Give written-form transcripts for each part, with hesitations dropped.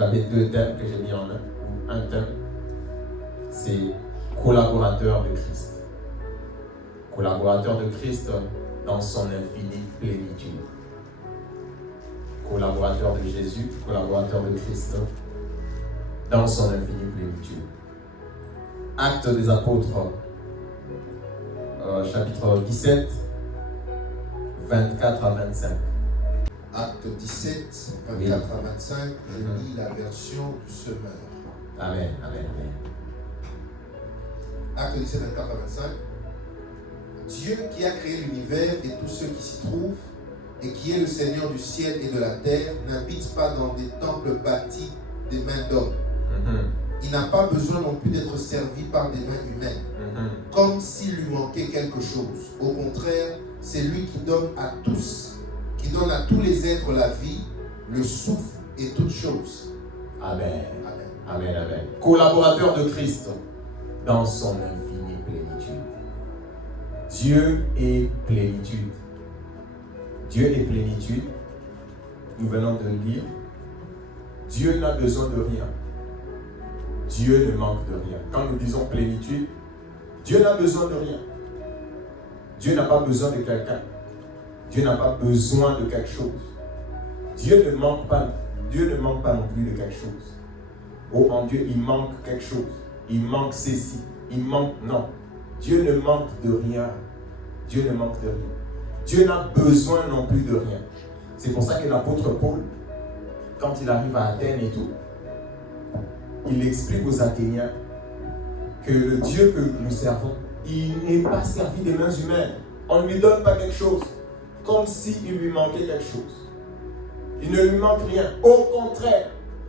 j'avais deux thèmes que j'ai mis en un. Un thème, c'est collaborateur de Christ. Collaborateur de Christ dans son infinie plénitude. Collaborateur de Jésus, collaborateur de Christ dans son infinie plénitude. Actes des apôtres, chapitre 17, 24 à 25. Acte 17, 24 à 25, je lis la version du semeur. Amen, amen, amen. Acte 17, 24 à 25. Dieu qui a créé l'univers et tous ceux qui s'y trouvent, et qui est le Seigneur du ciel et de la terre, n'habite pas dans des temples bâtis des mains d'hommes. Il n'a pas besoin non plus d'être servi par des mains humaines, comme s'il lui manquait quelque chose. Au contraire, c'est lui qui donne à tous, qui donne à tous les êtres la vie, le souffle et toutes choses. Amen. Amen. Amen, amen. Collaborateur de Christ dans son infinie plénitude. Dieu est plénitude. Dieu est plénitude. Nous venons de le lire. Dieu n'a besoin de rien. Dieu ne manque de rien. Quand nous disons plénitude, Dieu n'a besoin de rien. Dieu n'a pas besoin de quelqu'un. Dieu n'a pas besoin de quelque chose. Dieu ne manque pas. Dieu ne manque pas non plus de quelque chose. Oh, en Dieu, il manque quelque chose. Il manque ceci. Il manque... Non. Dieu ne manque de rien. Dieu ne manque de rien. Dieu n'a besoin non plus de rien. C'est pour ça que l'apôtre Paul, quand il arrive à Athènes et tout, il explique aux Athéniens que le Dieu que nous servons, il n'est pas servi des mains humaines. On ne lui donne pas quelque chose, comme s'il lui manquait quelque chose. Il ne lui manque rien. Au contraire,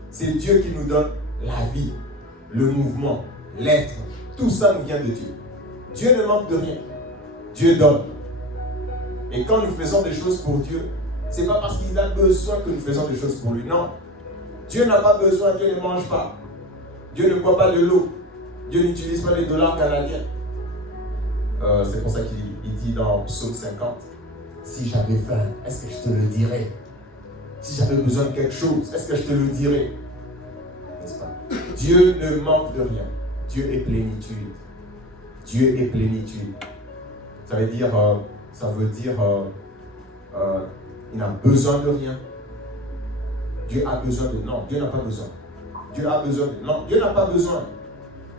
c'est Dieu qui nous donne la vie, le mouvement, l'être. Tout ça nous vient de Dieu. Dieu ne manque de rien. Dieu donne. Et quand nous faisons des choses pour Dieu, ce n'est pas parce qu'il a besoin que nous faisons des choses pour lui. Non. Dieu n'a pas besoin, Dieu ne mange pas. Dieu ne boit pas de l'eau. Dieu n'utilise pas les dollars canadiens. C'est pour ça qu'il dit dans Psaume 50, si j'avais faim, est-ce que je te le dirais? Si j'avais besoin de quelque chose, est-ce que je te le dirais? N'est-ce pas? Dieu ne manque de rien. Dieu est plénitude. Dieu est plénitude. Ça veut dire, il n'a besoin de rien. Dieu a besoin de... Non, Dieu n'a pas besoin. Dieu a besoin de... Non, Dieu n'a pas besoin.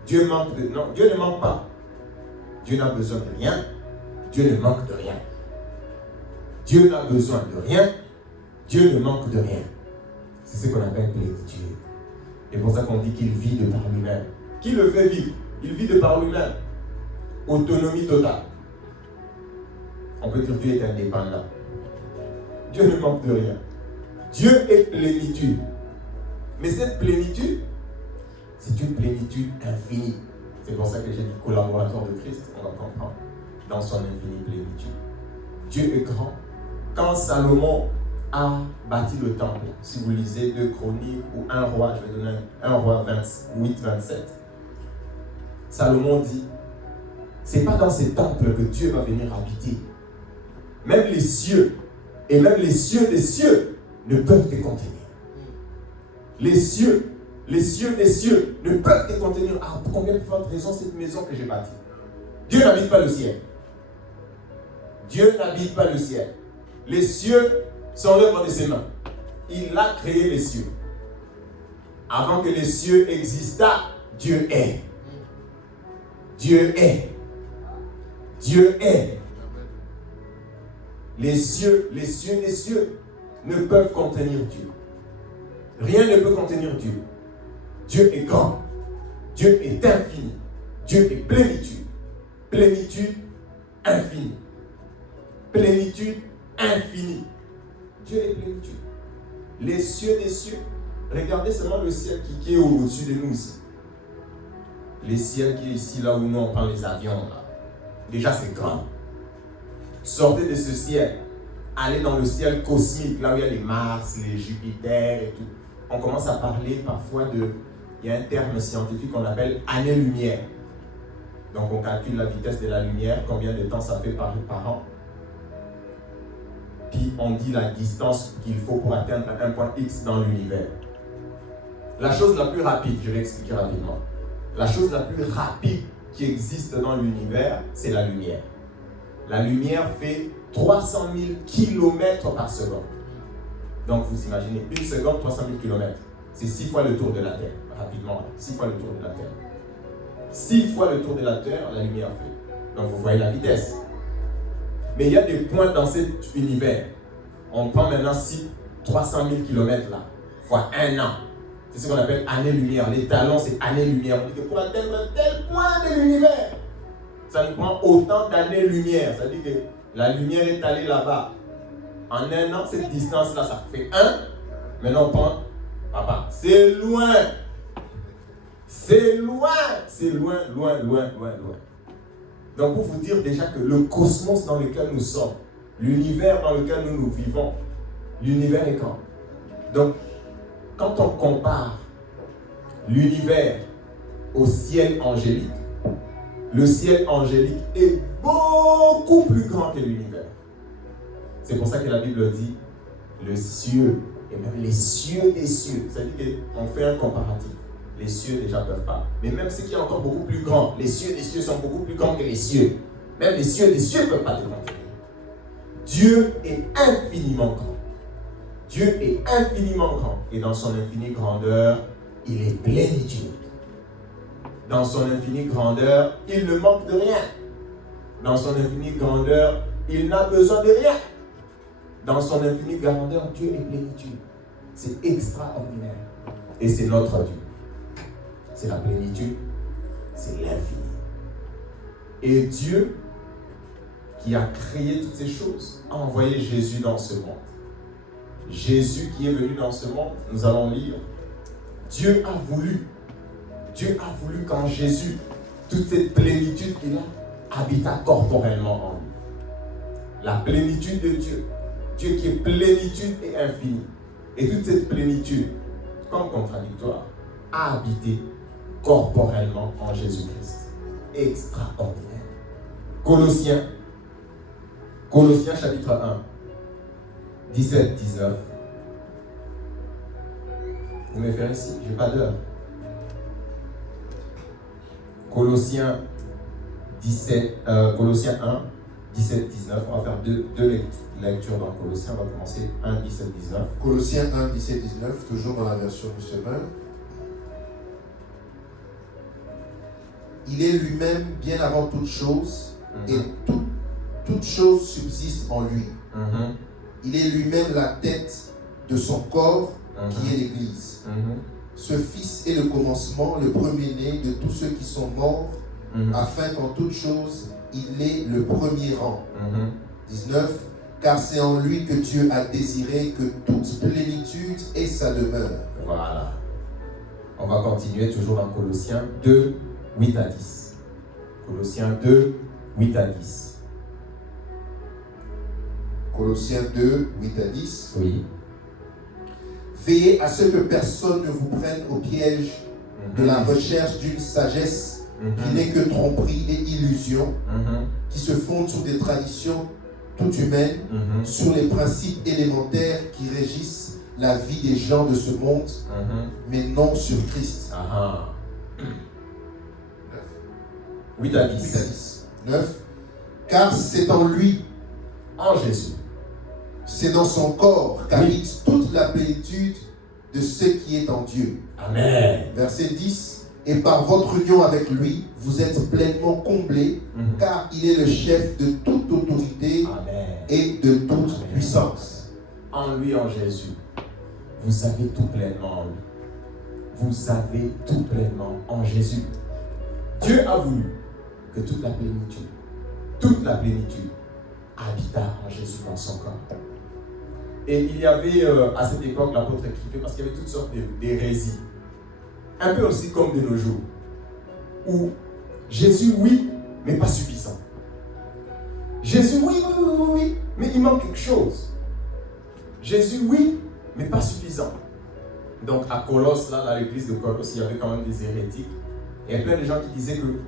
Dieu manque de... Non, Dieu ne manque pas. Dieu n'a besoin de rien. Dieu ne manque de rien. Dieu n'a besoin de rien. Dieu ne manque de rien. C'est ce qu'on appelle plénitude. Et pour ça qu'on dit qu'il vit de par lui-même. Qui le fait vivre? Il vit de par lui-même. Autonomie totale. On peut dire que Dieu est indépendant. Dieu ne manque de rien. Dieu est plénitude. Mais cette plénitude, c'est une plénitude infinie. C'est pour ça que j'ai dit collaborateur de Christ, on va comprendre, dans son infinie plénitude. Dieu est grand. Quand Salomon a bâti le temple, si vous lisez 2 Chroniques ou 1 Roi, je vais donner 1 Roi 28-27, Salomon dit, c'est pas dans ces temples que Dieu va venir habiter. Même les cieux, et même les cieux des cieux, ne peuvent te contenir. Les cieux des cieux ne peuvent te contenir. Ah, pour combien de fois raison cette maison que j'ai bâtie? Dieu n'habite pas le ciel. Dieu n'habite pas le ciel. Les cieux sont l'œuvre de ses mains. Il a créé les cieux. Avant que les cieux existassent, Dieu est. Dieu est. Dieu est. Les cieux des cieux ne peuvent contenir Dieu. Rien ne peut contenir Dieu. Dieu est grand. Dieu est infini. Dieu est plénitude. Plénitude infinie. Plénitude infinie. Dieu est plénitude. Les cieux des cieux. Regardez seulement le ciel qui est au-dessus de nous ici. Les ciels qui est ici, là où nous on prend les avions. Là. Déjà c'est grand. Sortez de ce ciel. Allez dans le ciel cosmique, là où il y a les Mars, les Jupiter et tout. On commence à parler parfois de... Il y a un terme scientifique qu'on appelle année-lumière. Donc on calcule la vitesse de la lumière, combien de temps ça fait par an. Puis on dit la distance qu'il faut pour atteindre un point X dans l'univers. La chose la plus rapide, je vais expliquer rapidement. La chose la plus rapide qui existe dans l'univers, c'est la lumière. La lumière fait 300 000 km par seconde. Donc vous imaginez, une seconde, 300 000 km. C'est 6 fois le tour de la Terre, rapidement. 6 fois le tour de la Terre. 6 fois le tour de la Terre, la lumière fait. Donc vous voyez la vitesse. Mais il y a des points dans cet univers. On prend maintenant 300 000 km là, fois 1 an. C'est ce qu'on appelle année-lumière. Les talons, c'est année-lumière. On dit que pour atteindre tel point de l'univers, ça nous prend autant d'années-lumière. C'est-à-dire que la lumière est allée là-bas. En 1 an, cette distance-là, ça fait 1. Maintenant, on prend, papa, c'est loin. C'est loin. C'est loin, loin, loin, loin, loin. Donc, pour vous dire déjà que le cosmos dans lequel nous sommes, l'univers dans lequel nous vivons, l'univers est grand. Donc, quand on compare l'univers au ciel angélique, le ciel angélique est beaucoup plus grand que l'univers. C'est pour ça que la Bible dit le ciel et même les cieux des cieux. C'est-à-dire qu'on fait un comparatif. Les cieux déjà ne peuvent pas. Mais même ce qui est encore beaucoup plus grand, les cieux des cieux sont beaucoup plus grands que les cieux. Même les cieux des cieux ne peuvent pas te contenir. Dieu est infiniment grand. Dieu est infiniment grand. Et dans son infinie grandeur, il est plénitude. Dans son infinie grandeur, il ne manque de rien. Dans son infinie grandeur, il n'a besoin de rien. Dans son infinie grandeur, Dieu est plénitude. C'est extraordinaire. Et c'est notre Dieu. C'est la plénitude. C'est l'infini. Et Dieu, qui a créé toutes ces choses, a envoyé Jésus dans ce monde. Jésus qui est venu dans ce monde, nous allons lire. Dieu a voulu qu'en Jésus, toute cette plénitude qu'il a, habita corporellement en lui. La plénitude de Dieu. Dieu qui est plénitude et infini. Et toute cette plénitude, comme contradictoire, a habité corporellement en Jésus-Christ. Extraordinaire. Colossiens chapitre 1, 17, 19. Vous me ferez ici, je n'ai pas d'heure. Colossiens 1, 17, 19. On va faire deux lectures dans Colossiens. On va commencer 1, 17, 19. Colossiens 1, 17, 19, toujours dans la version musulmane. Il est lui-même bien avant toute chose, et toute chose subsiste en lui. Il est lui-même la tête de son corps, qui est l'Église. Ce Fils est le commencement, le premier-né de tous ceux qui sont morts, afin qu'en toute chose, il ait le premier rang. 19. Car c'est en lui que Dieu a désiré que toute plénitude ait sa demeure. Voilà. On va continuer toujours dans Colossiens 2, 8 à 10. Colossiens 2, 8 à 10. Colossiens 2, 8 à 10. Oui. Veillez à ce que personne ne vous prenne au piège de la recherche d'une sagesse qui n'est que tromperie et illusion, qui se fonde sur des traditions toutes humaines, sur les principes élémentaires qui régissent la vie des gens de ce monde, mais non sur Christ. 8 à 10. 8 à 10. 9. Car c'est en lui, en Jésus, c'est dans son corps qu'habite toute la plénitude de ce qui est en Dieu. Amen. Verset 10. Et par votre union avec lui, vous êtes pleinement comblés, car il est le chef de toute autorité et de toute puissance. En lui, en Jésus, vous avez tout pleinement en lui. Vous avez tout pleinement en Jésus. Dieu a voulu que toute la plénitude habita en Jésus dans son corps. Et il y avait à cette époque l'apôtre écrivait parce qu'il y avait toutes sortes d'hérésies. Un peu aussi comme de nos jours. Où Jésus, oui, mais pas suffisant. Jésus, oui, mais il manque quelque chose. Jésus, oui, mais pas suffisant. Donc à Colosse, là, dans l'église de Colosse, il y avait quand même des hérétiques. Il y a plein de gens qui disaient que,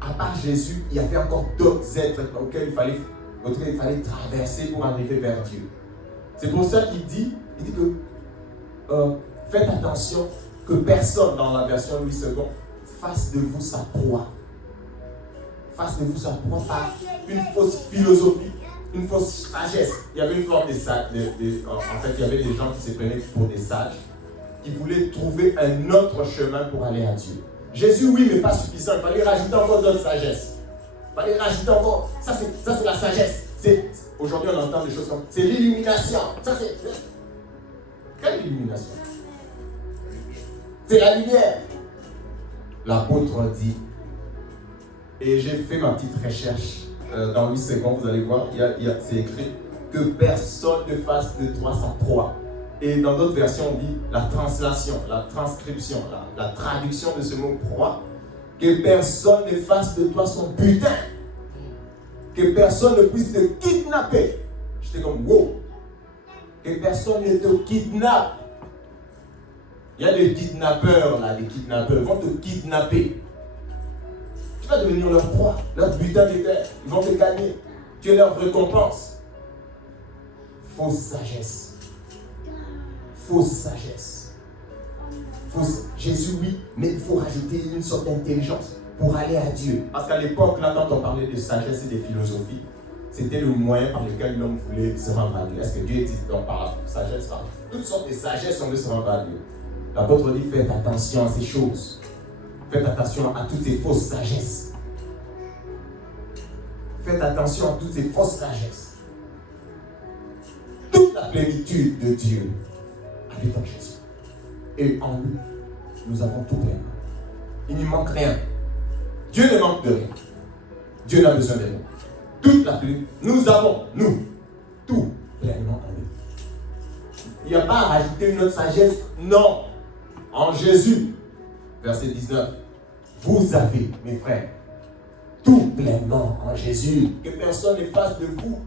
à part Jésus, il y avait encore d'autres êtres auxquels il fallait traverser pour arriver vers Dieu. C'est pour ça qu'il dit que faites attention Que personne dans la version Louis II fasse de vous sa proie. Fasse de vous sa proie par une fausse philosophie, une fausse sagesse. Il y avait une forme de sages. En fait, il y avait des gens qui se prenaient pour des sages, qui voulaient trouver un autre chemin pour aller à Dieu. Jésus, oui, mais pas suffisant. Il fallait rajouter encore d'autres sagesses. Il fallait rajouter encore. Ça, c'est la sagesse. Aujourd'hui, on entend des choses comme c'est l'illumination. Ça, c'est. Quelle illumination? C'est la lumière. L'apôtre dit, et j'ai fait ma petite recherche dans 8 secondes, vous allez voir, c'est écrit que personne ne fasse de toi sa proie. Et dans d'autres versions, on dit la translation, la transcription, la traduction de ce mot proie. Que personne ne fasse de toi son butin. Que personne ne puisse te kidnapper. J'étais comme, wow. Que personne ne te kidnappe. Il y a des kidnappeurs là, des kidnappeurs vont te kidnapper. Tu vas devenir leur proie, leur butin de guerre. Ils vont te gagner. Tu es leur récompense. Fausse sagesse. Fausse sagesse. Jésus, oui, mais il faut rajouter une sorte d'intelligence pour aller à Dieu. Parce qu'à l'époque, là, quand on parlait de sagesse et de philosophie, c'était le moyen par lequel l'homme voulait se rendre à Dieu. Est-ce que Dieu existe donc par la sagesse? Toutes sortes de sagesse, on veut se rendre à Dieu. L'apôtre dit, faites attention à ces choses. Faites attention à toutes ces fausses sagesses. Faites attention à toutes ces fausses sagesses. Toute la plénitude de Dieu habite en Jésus. Et en lui, nous avons tout plein. Il n'y manque rien. Dieu ne manque de rien. Dieu n'a besoin de rien. Toute la plénitude, nous avons, nous, tout pleinement en lui. Il n'y a pas à rajouter une autre sagesse. Non. En Jésus, verset 19, vous avez, mes frères, tout pleinement en Jésus. Que personne ne fasse de vous,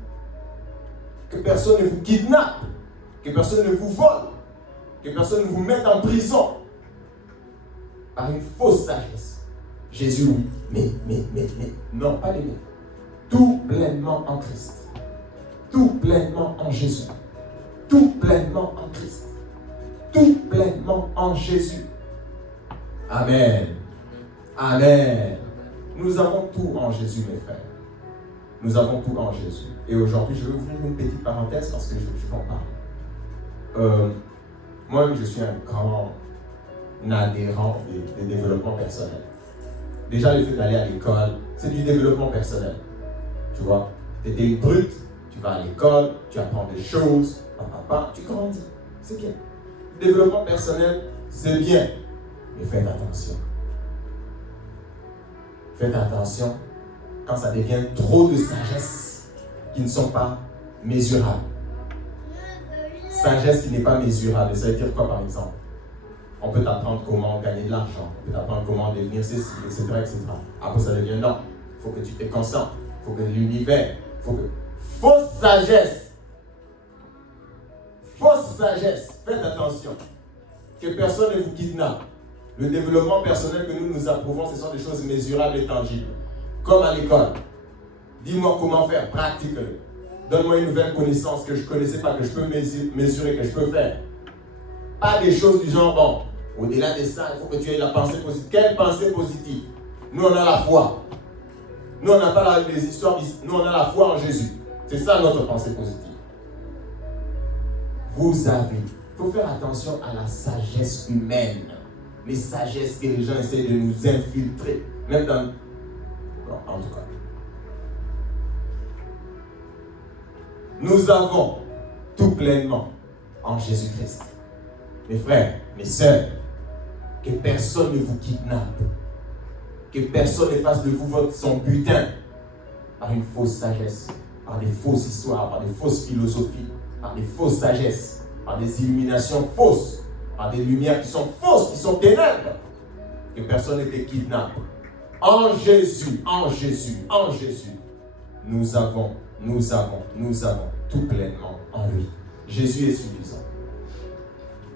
que personne ne vous kidnappe, que personne ne vous vole, que personne ne vous mette en prison par une fausse sagesse. Jésus, oui, mais, non, pas les mêmes. Tout pleinement en Christ. Tout pleinement en Jésus. Tout pleinement en Christ. Tout pleinement en Jésus. Amen. Amen. Nous avons tout en Jésus, mes frères. Nous avons tout en Jésus. Et aujourd'hui, je vais ouvrir une petite parenthèse parce que je vais en parler. Moi-même, je suis un grand adhérent du développement personnel. Déjà, le fait d'aller à l'école, c'est du développement personnel. Tu vois, tu étais une brute, tu vas à l'école, tu apprends des choses, tu grandis. C'est bien. Le développement personnel, c'est bien. Mais faites attention. Faites attention quand ça devient trop de sagesse qui ne sont pas mesurables. Sagesse qui n'est pas mesurable, ça veut dire quoi par exemple? On peut t'apprendre comment gagner de l'argent, on peut t'apprendre comment devenir ceci, etc., etc. Après ça devient non. Il faut que tu te concentres, il faut que l'univers, fausse sagesse. Fausse sagesse, faites attention. Que personne ne vous kidnappe. Le développement personnel que nous approuvons, ce sont des choses mesurables et tangibles. Comme à l'école. Dis-moi comment faire, pratique-le. Donne-moi une nouvelle connaissance que je ne connaissais pas, que je peux mesurer, que je peux faire. Pas des choses du genre, bon, au-delà de ça, il faut que tu aies la pensée positive. Quelle pensée positive? Nous, on a la foi. Nous, on n'a pas les histoires, nous, on a la foi en Jésus. C'est ça notre pensée positive. Vous avez, il faut faire attention à la sagesse humaine. Les sagesses que les gens essaient de nous infiltrer. Même dans... Bon, en tout cas. Nous avons tout pleinement en Jésus-Christ. Mes frères, mes sœurs, que personne ne vous kidnappe. Que personne ne fasse de vous son butin par une fausse sagesse, par des fausses histoires, par des fausses philosophies, par des fausses sagesses, par des illuminations fausses, par des lumières qui sont fausses, qui sont ténèbres. Que personne ne te kidnappe. En Jésus, en Jésus, en Jésus, nous avons tout pleinement en lui. Jésus est suffisant.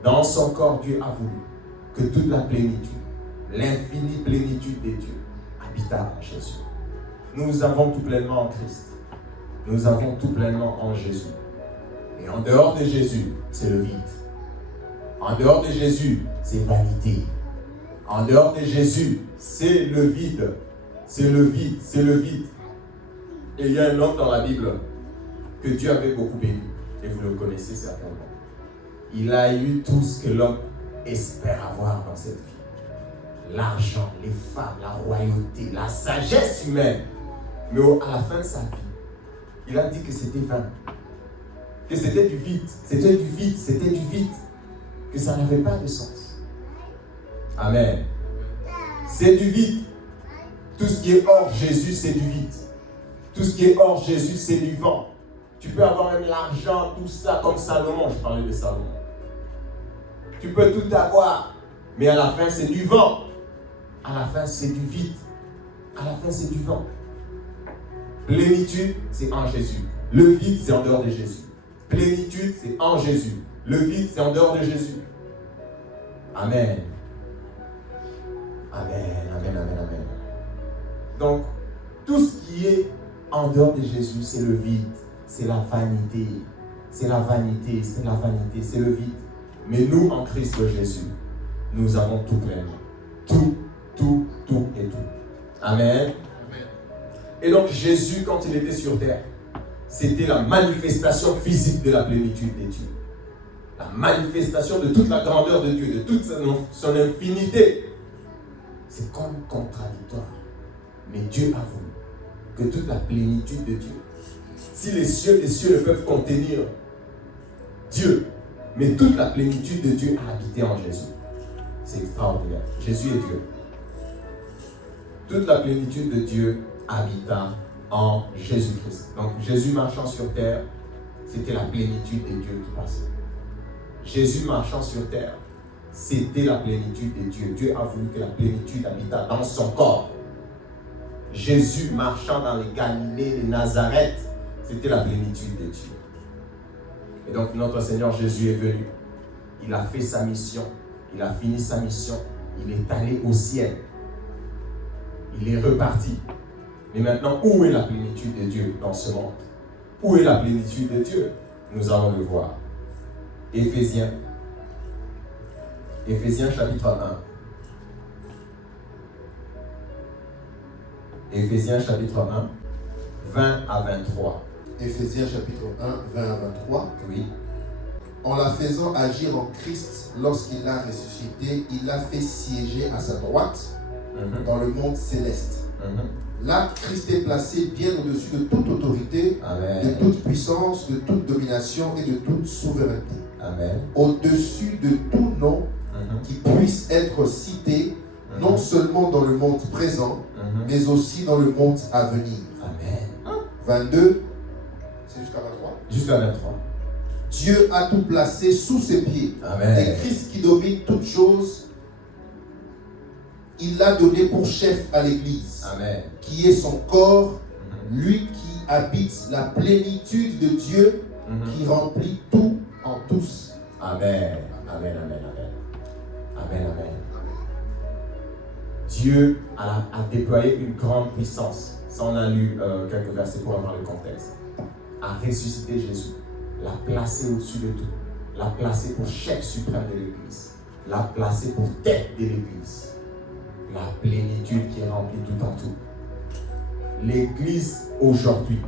Dans son corps, Dieu a voulu que toute la plénitude, l'infinie plénitude de Dieu habita en Jésus. Nous avons tout pleinement en Christ. Nous avons tout pleinement en Jésus. Et en dehors de Jésus, c'est le vide. En dehors de Jésus, c'est vanité. En dehors de Jésus, c'est le vide. C'est le vide, c'est le vide. Et il y a un homme dans la Bible que Dieu avait beaucoup béni. Et vous le connaissez certainement. Il a eu tout ce que l'homme espère avoir dans cette vie. L'argent, les femmes, la royauté, la sagesse humaine. Mais à la fin de sa vie, il a dit que c'était vain. Que c'était du vide. C'était du vide, c'était du vide. Que ça n'avait pas de sens. Amen. C'est du vide. Tout ce qui est hors Jésus, c'est du vide. Tout ce qui est hors Jésus, c'est du vent. Tu peux avoir même l'argent, tout ça, comme Salomon. Je parlais de Salomon. Tu peux tout avoir, mais à la fin, c'est du vent. À la fin, c'est du vide. À la fin, c'est du vent. Plénitude, c'est en Jésus. Le vide, c'est en dehors de Jésus. Plénitude, c'est en Jésus. Le vide, c'est en dehors de Jésus. Amen. Amen, amen, amen, amen. Donc, tout ce qui est en dehors de Jésus, c'est le vide. C'est la vanité. C'est la vanité, c'est la vanité, c'est le vide. Mais nous, en Christ Jésus, nous avons tout pleinement. Tout, tout, tout et tout. Amen. Et donc, Jésus, quand il était sur terre, c'était la manifestation physique de la plénitude de Dieu. La manifestation de toute la grandeur de Dieu, de toute son infinité. C'est comme contradictoire. Mais Dieu a voulu que toute la plénitude de Dieu, si les cieux ne peuvent contenir Dieu, mais toute la plénitude de Dieu a habité en Jésus. C'est extraordinaire. Jésus est Dieu. Toute la plénitude de Dieu habita en Jésus-Christ. Donc Jésus marchant sur terre, c'était la plénitude de Dieu qui passait. Jésus marchant sur terre, c'était la plénitude de Dieu. Dieu a voulu que la plénitude habita dans son corps. Jésus marchant dans les Galilées, les Nazareth, c'était la plénitude de Dieu. Et donc notre Seigneur Jésus est venu. Il a fait sa mission. Il a fini sa mission. Il est allé au ciel. Il est reparti. Mais maintenant, où est la plénitude de Dieu dans ce monde? Où est la plénitude de Dieu? Nous allons le voir. Éphésiens chapitre 1. Éphésiens chapitre 1, 20 à 23. Éphésiens chapitre 1, 20 à 23. Oui. En la faisant agir en Christ, lorsqu'il l'a ressuscité, il l'a fait siéger à sa droite dans le monde céleste. Là, Christ est placé bien au-dessus de toute autorité, Amen. de toute puissance, de toute domination et de toute souveraineté. Amen. Au-dessus de tout nom qui puisse être cité, non seulement dans le monde présent, mais aussi dans le monde à venir. Amen. 22, c'est jusqu'à 23. Jusqu'à 23. Dieu a tout placé sous ses pieds. Amen. Et Christ qui domine toutes choses, il l'a donné pour chef à l'Église, Amen. qui est son corps, lui qui habite la plénitude de Dieu, qui remplit tout en tous. Amen. Amen, amen, amen. Amen, amen. Dieu a déployé une grande puissance. Ça, on a lu quelques versets pour avoir le contexte. A ressuscité Jésus, l'a placé au-dessus de tout, l'a placé pour chef suprême de l'Église, l'a placé pour tête de l'Église. La plénitude qui est remplie tout en tout. L'Église aujourd'hui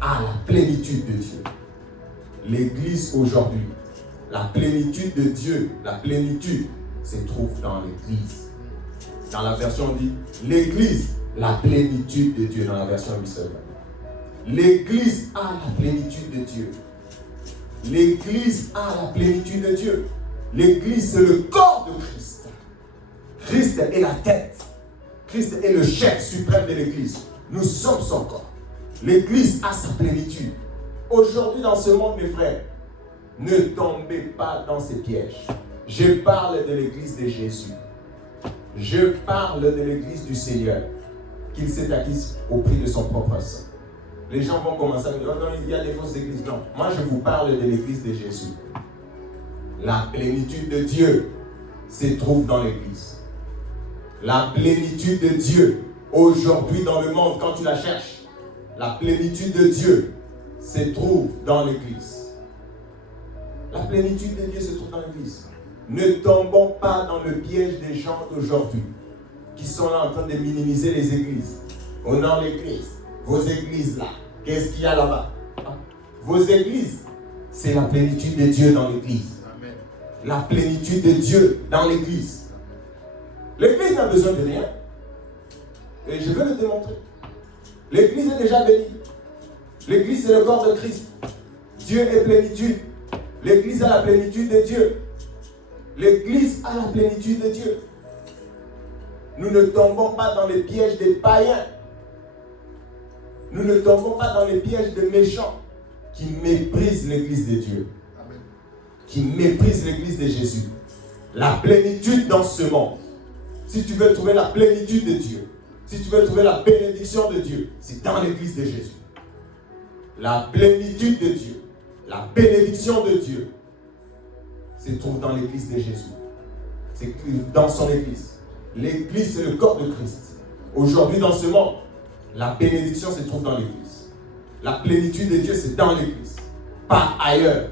a la plénitude de Dieu. L'Église aujourd'hui, la plénitude de Dieu, la plénitude se trouve dans l'Église. Dans la version on dit l'Église, la plénitude de Dieu dans la version 8. L'Église a la plénitude de Dieu. L'Église a la plénitude de Dieu. L'Église, c'est le corps de Christ. Christ est la tête. Christ est le chef suprême de l'Église. Nous sommes son corps. L'Église a sa plénitude. Aujourd'hui, dans ce monde, mes frères, ne tombez pas dans ces pièges. Je parle de l'Église de Jésus. Je parle de l'Église du Seigneur, qu'il s'est acquise au prix de son propre sang. Les gens vont commencer à me dire, oh non, il y a des fausses églises. Non, moi je vous parle de l'Église de Jésus. La plénitude de Dieu se trouve dans l'Église. La plénitude de Dieu, aujourd'hui dans le monde, quand tu la cherches, la plénitude de Dieu se trouve dans l'Église. La plénitude de Dieu se trouve dans l'église. Ne tombons pas dans le piège des gens d'aujourd'hui qui sont là en train de minimiser les églises. Honore l'église. Vos églises là, qu'est-ce qu'il y a là-bas? Vos églises, c'est la plénitude de Dieu dans l'église. Amen. La plénitude de Dieu dans l'église. L'église n'a besoin de rien. Et je vais le démontrer. L'église est déjà bénie. L'église, c'est le corps de Christ. Dieu est plénitude. L'église a la plénitude de Dieu. L'église a la plénitude de Dieu. Nous ne tombons pas dans les pièges des païens. Nous ne tombons pas dans les pièges des méchants qui méprisent l'église de Dieu. Amen. Qui méprisent l'église de Jésus. La plénitude dans ce monde. Si tu veux trouver la plénitude de Dieu, si tu veux trouver la bénédiction de Dieu, c'est dans l'église de Jésus. La plénitude de Dieu, la bénédiction de Dieu, se trouve dans l'église de Jésus. C'est dans son église. L'église, c'est le corps de Christ. Aujourd'hui, dans ce monde, la bénédiction se trouve dans l'église. La plénitude de Dieu, c'est dans l'église. Pas ailleurs.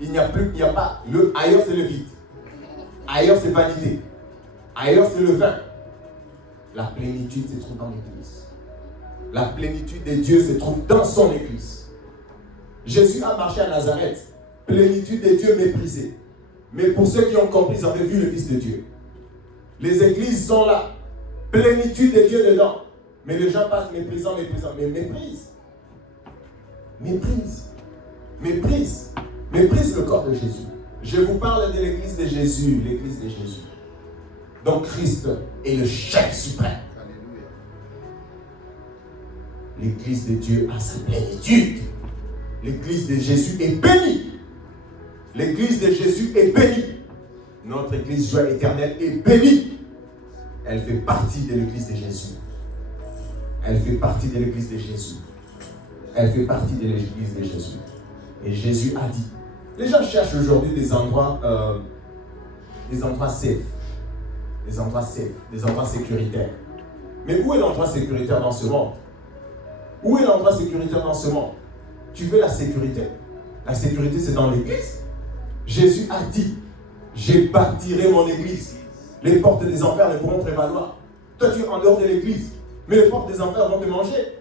Il n'y a pas. Ailleurs, c'est le vide. Ailleurs, c'est vanité. Ailleurs, c'est le vin. La plénitude se trouve dans l'église. La plénitude de Dieu se trouve dans son église. Jésus a marché à Nazareth. Plénitude de Dieu méprisée. Mais pour ceux qui ont compris, ils avaient vu le Fils de Dieu. Les églises sont là. Plénitude de Dieu dedans. Mais les gens passent méprisant. Mais méprise. Méprise le corps de Jésus. Je vous parle de l'église de Jésus. L'église de Jésus. Donc Christ est le chef suprême. Alléluia. L'église de Dieu a sa plénitude. L'église de Jésus est bénie. L'église de Jésus est bénie. Notre église joie éternelle est bénie. Elle fait partie de l'église de Jésus. Elle fait partie de l'église de Jésus. Elle fait partie de l'église de Jésus. Et Jésus a dit, les gens cherchent aujourd'hui des endroits safe. Des endroits safe, des endroits sécuritaires. Mais où est l'endroit sécuritaire dans ce monde? Où est l'endroit sécuritaire dans ce monde? Tu veux la sécurité? La sécurité, c'est dans l'église. Jésus a dit, je bâtirai mon église. Les portes des enfers ne pourront prévaloir. Toi, tu es en dehors de l'église, mais les portes des enfers vont te manger.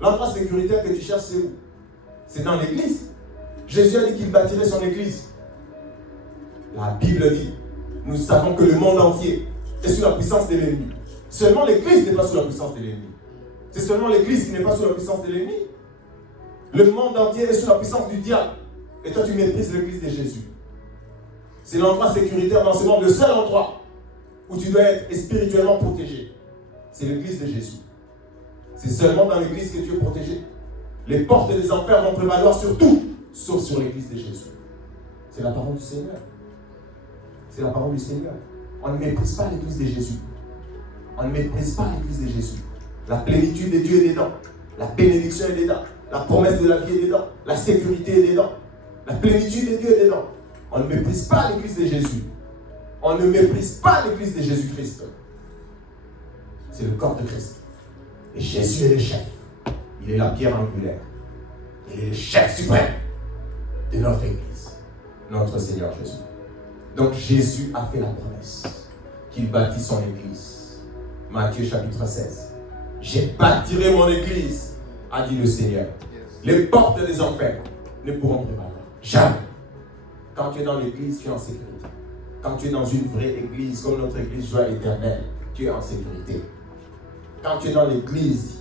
L'endroit sécuritaire que tu cherches, c'est où? C'est dans l'église. Jésus a dit qu'il bâtirait son église. La Bible dit, nous savons que le monde entier est sous la puissance de l'ennemi. Seulement l'église n'est pas sous la puissance de l'ennemi. C'est seulement l'église qui n'est pas sous la puissance de l'ennemi. Le monde entier est sous la puissance du diable. Et toi, tu méprises l'église de Jésus. C'est l'endroit sécuritaire dans ce monde, le seul endroit où tu dois être spirituellement protégé. C'est l'église de Jésus. C'est seulement dans l'église que tu es protégé. Les portes des enfers vont prévaloir sur tout, sauf sur l'église de Jésus. C'est la parole du Seigneur. C'est la parole du Seigneur. On ne méprise pas l'église de Jésus. On ne méprise pas l'église de Jésus. La plénitude de Dieu est dedans. La bénédiction est dedans. La promesse de la vie est dedans. La sécurité est dedans. La plénitude de Dieu est dedans. On ne méprise pas l'église de Jésus. On ne méprise pas l'église de Jésus-Christ. C'est le corps de Christ. Et Jésus est le chef. Il est la pierre angulaire. Il est le chef suprême de notre église. Notre Seigneur Jésus. Donc Jésus a fait la promesse qu'il bâtit son église. Matthieu chapitre 16. Je bâtirai mon église, a dit le Seigneur. Les portes des enfers ne pourront prévaloir. Jamais. Quand tu es dans l'église, tu es en sécurité. Quand tu es dans une vraie église, comme notre église Joie Éternelle, tu es en sécurité. Quand tu es dans l'église,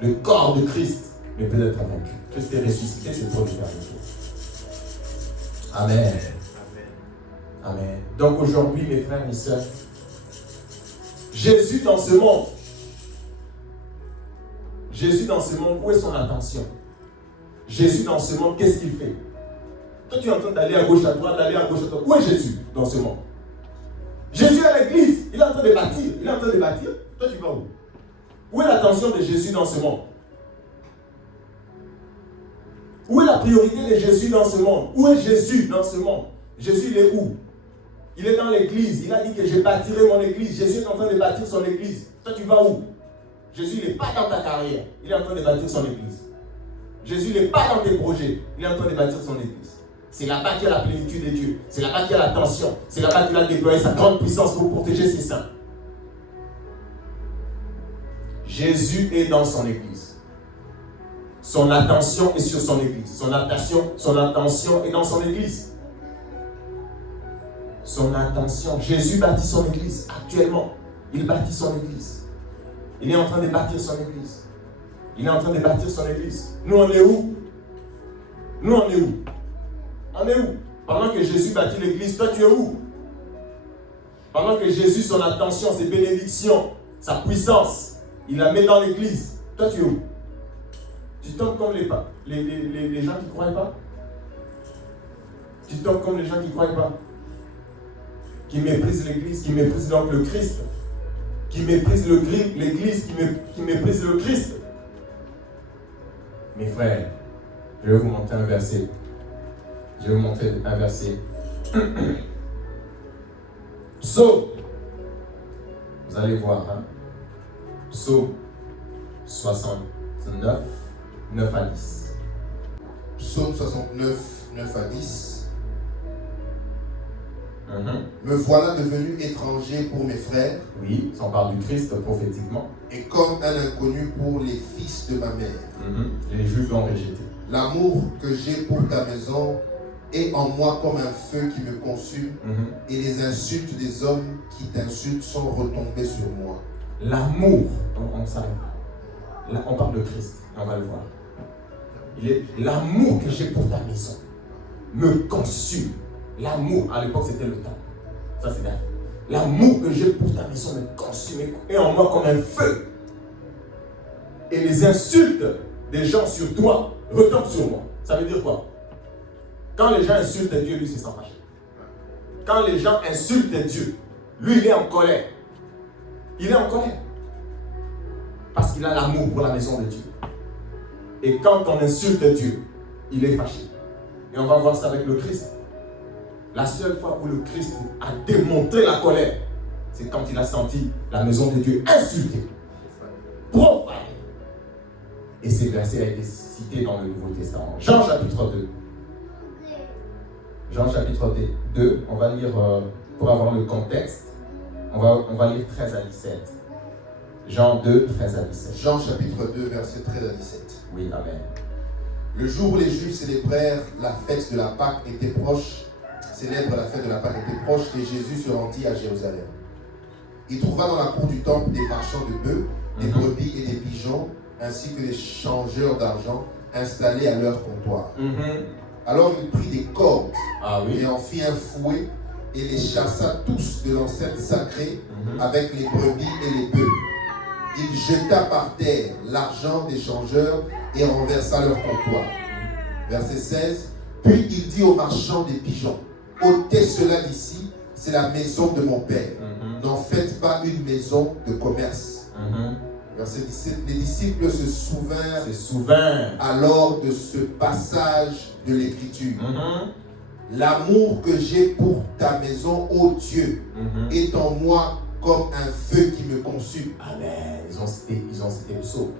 le corps de Christ ne peut être vaincu. Christ est ressuscité, c'est pour l'éternité. Amen. Amen. Donc aujourd'hui, mes frères et sœurs, Jésus dans ce monde, où est son attention? Jésus dans ce monde, qu'est-ce qu'il fait? Toi, tu es en train d'aller à gauche, à droite, d'aller à gauche, à droite. Où est Jésus dans ce monde? Jésus est à l'église, il est en train de bâtir. Toi, tu vas où? Où est l'attention de Jésus dans ce monde? Où est la priorité de Jésus dans ce monde? Où est Jésus dans ce monde? Jésus, il est où? Il est dans l'église. Il a dit que je bâtirai mon église. Jésus est en train de bâtir son église. Toi, tu vas où? Jésus, il n'est pas dans ta carrière. Il est en train de bâtir son église. Jésus n'est pas dans tes projets. Il est en train de bâtir son église. C'est là-bas qu'il y a la plénitude de Dieu. C'est là-bas qu'il y a l'attention. C'est là-bas qu'il a déployé sa grande puissance pour protéger ses saints. Jésus est dans son église. Son attention est sur son église. Son attention est dans son église. Son attention. Jésus bâtit son église actuellement. Il bâtit son église. Il est en train de bâtir son église. Il est en train de bâtir son église. Nous, on est où? Nous, on est où? On est où? Pendant que Jésus bâtit l'église, toi, tu es où? Pendant que Jésus, son attention, ses bénédictions, sa puissance, il la met dans l'église. Toi, tu es où? Tu tombes comme les gens qui ne croient pas? Tu tombes comme les gens qui ne croient pas? Qui méprisent l'église, qui méprisent donc le Christ, qui méprisent l'église, qui méprisent le Christ. Mes frères, je vais vous montrer un verset. Je vais vous montrer un verset. Psaume. Vous allez voir. Hein? Psaume 69, 9 à 10. Psaume 69, 9 à 10. Me voilà devenu étranger pour mes frères. Oui, on parle du Christ prophétiquement. Et comme un inconnu pour les fils de ma mère. Les Juifs l'ont rejeté. L'amour que j'ai pour ta maison est en moi comme un feu qui me consume. Et les insultes des hommes qui t'insultent sont retombées sur moi. L'amour, on s'arrête là. On parle de Christ, on va le voir. L'amour que j'ai pour ta maison me consume. L'amour, à l'époque c'était le temps. Ça c'est dingue. L'amour que j'ai pour ta maison me consume et en moi comme un feu. Et les insultes des gens sur toi retombent sur moi. Ça veut dire quoi? Quand les gens insultent Dieu, lui se sent fâché. Quand les gens insultent Dieu, lui il est en colère. Il est en colère. Parce qu'il a l'amour pour la maison de Dieu. Et quand on insulte Dieu, il est fâché. Et on va voir ça avec le Christ. La seule fois où le Christ a démontré la colère, c'est quand il a senti la maison de Dieu insultée, profanée. Et ces versets ont été cités dans le Nouveau Testament. Jean chapitre 2. Jean chapitre 2, on va lire, pour avoir le contexte, on va lire 13 à 17. Jean 2, 13 à 17. Jean chapitre 2, verset 13 à 17. Oui, amen. Le jour où les Juifs célébrèrent la fête de la Pâque était proche, et Jésus se rendit à Jérusalem. Il trouva dans la cour du temple des marchands de bœufs, des brebis et des pigeons, ainsi que des changeurs d'argent installés à leur comptoir. Alors il prit des cordes et en fit un fouet et les chassa tous de l'enceinte sacrée avec les brebis et les bœufs. Il jeta par terre l'argent des changeurs et renversa leur comptoir. Verset 16. Puis il dit aux marchands des pigeons: ôtez cela d'ici, c'est la maison de mon Père. N'en faites pas une maison de commerce. Verset 17. Les disciples se souvinrent alors de ce passage de l'Écriture. L'amour que j'ai pour ta maison, ô Dieu, est en moi comme un feu qui me consume. Amen. Ils ont cité le psaume.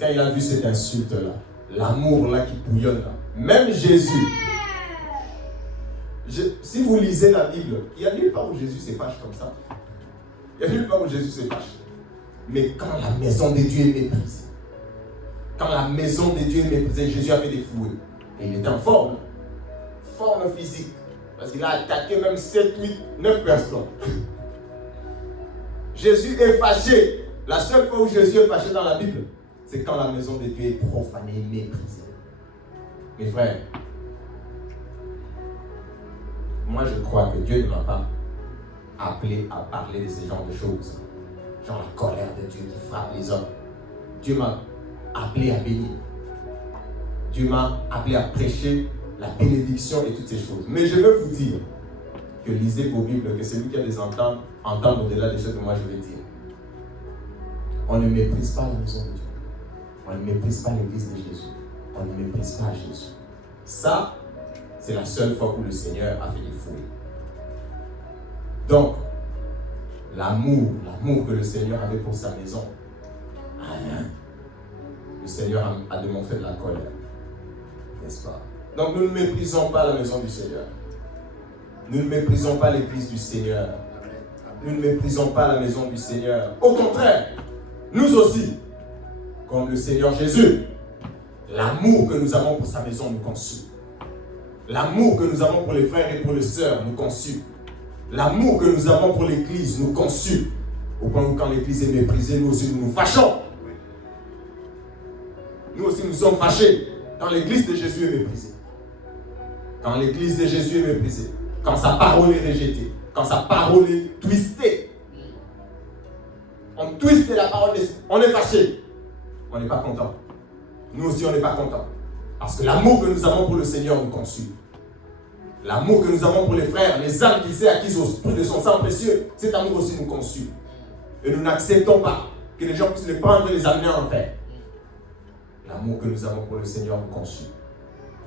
Quand il a vu cette insulte-là, l'amour là qui bouillonne là, même Jésus. Si vous lisez la Bible, il n'y a nulle part où Jésus se fâche comme ça. Il n'y a nulle part où Jésus se fâche. Mais quand la maison de Dieu est méprisée, quand la maison de Dieu est méprisée, Jésus a fait des fouets. Et il était en forme physique. Parce qu'il a attaqué même 7, 8, 9 personnes. Jésus est fâché. La seule fois où Jésus est fâché dans la Bible, c'est quand la maison de Dieu est profanée, méprisée. Mes frères, moi je crois que Dieu ne m'a pas appelé à parler de ce genre de choses. Genre la colère de Dieu qui frappe les hommes. Dieu m'a appelé à bénir. Dieu m'a appelé à prêcher la bénédiction et toutes ces choses. Mais je veux vous dire que lisez vos Bibles, que celui qui a des entendre au-delà des choses que moi je vais dire. On ne méprise pas la maison de Dieu. On ne méprise pas l'église de Jésus. On ne méprise pas Jésus. Ça, c'est la seule fois où le Seigneur a fait des fouilles. Donc, l'amour que le Seigneur avait pour sa maison. le Seigneur a démontré de la colère. N'est-ce pas? Donc nous ne méprisons pas la maison du Seigneur. Nous ne méprisons pas l'église du Seigneur. Nous ne méprisons pas la maison du Seigneur. Au contraire, nous aussi, comme le Seigneur Jésus, l'amour que nous avons pour sa maison nous consume. L'amour que nous avons pour les frères et pour les sœurs nous consume. L'amour que nous avons pour l'église nous consume. Au point où quand l'église est méprisée, nous aussi nous nous fâchons. Nous aussi nous sommes fâchés quand l'église de Jésus est méprisée. Quand l'église de Jésus est méprisée. Quand sa parole est rejetée. Quand sa parole est twistée. On twiste la parole, on est fâché. On n'est pas content. Nous aussi on n'est pas content. Parce que l'amour que nous avons pour le Seigneur nous consume. L'amour que nous avons pour les frères, les âmes qu'il s'est acquises au prix de son sang précieux, cet amour aussi nous consume. Et nous n'acceptons pas que les gens puissent les prendre et les amener en enfer. L'amour que nous avons pour le Seigneur nous consume.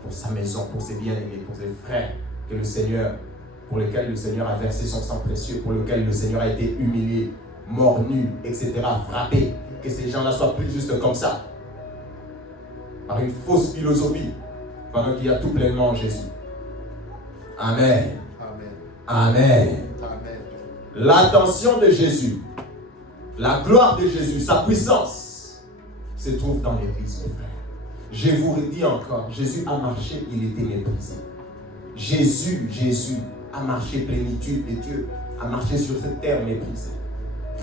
Pour sa maison, pour ses bien-aimés, pour ses frères, que le Seigneur, pour lesquels le Seigneur a versé son sang précieux, pour lesquels le Seigneur a été humilié, mort nu, etc., frappé. Que ces gens-là soient plus juste comme ça. Par une fausse philosophie, pendant qu'il y a tout pleinement en Jésus. Amen. Amen. Amen. Amen. L'attention de Jésus, la gloire de Jésus, sa puissance, se trouve dans l'église, mes frères. Je vous le dis encore, Jésus a marché, il était méprisé. Jésus a marché plénitude de Dieu, a marché sur cette terre méprisée.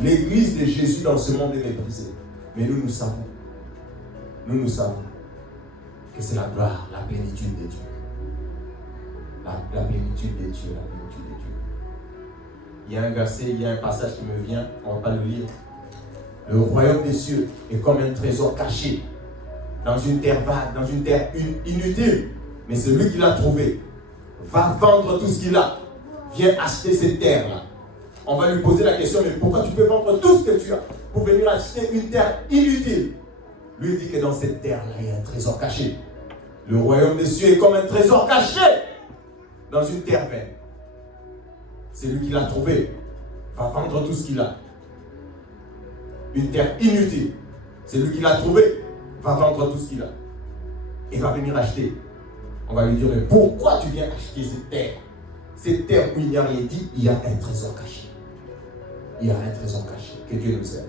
L'église de Jésus dans ce monde est méprisée. Mais nous savons que c'est la gloire, la plénitude de Dieu. La plénitude de Dieu, la plénitude de Dieu. Il y a un verset, il y a un passage qui me vient, on ne va pas le lire. Le royaume des cieux est comme un trésor caché dans une terre vague, dans une terre inutile. Mais celui qui l'a trouvé va vendre tout ce qu'il a. Viens acheter cette terre-là. On va lui poser la question, mais pourquoi tu peux vendre tout ce que tu as pour venir acheter une terre inutile? Lui dit que dans cette terre-là, il y a un trésor caché. Le royaume des cieux est comme un trésor caché dans une terre vaine. Celui qui l'a trouvé va vendre tout ce qu'il a. Une terre inutile. Celui qui l'a trouvé va vendre tout ce qu'il a. Et va venir acheter. On va lui dire, mais pourquoi tu viens acheter cette terre? Cette terre où il n'y a rien dit, il y a un trésor caché. Il y a un trésor caché. Que Dieu nous aide.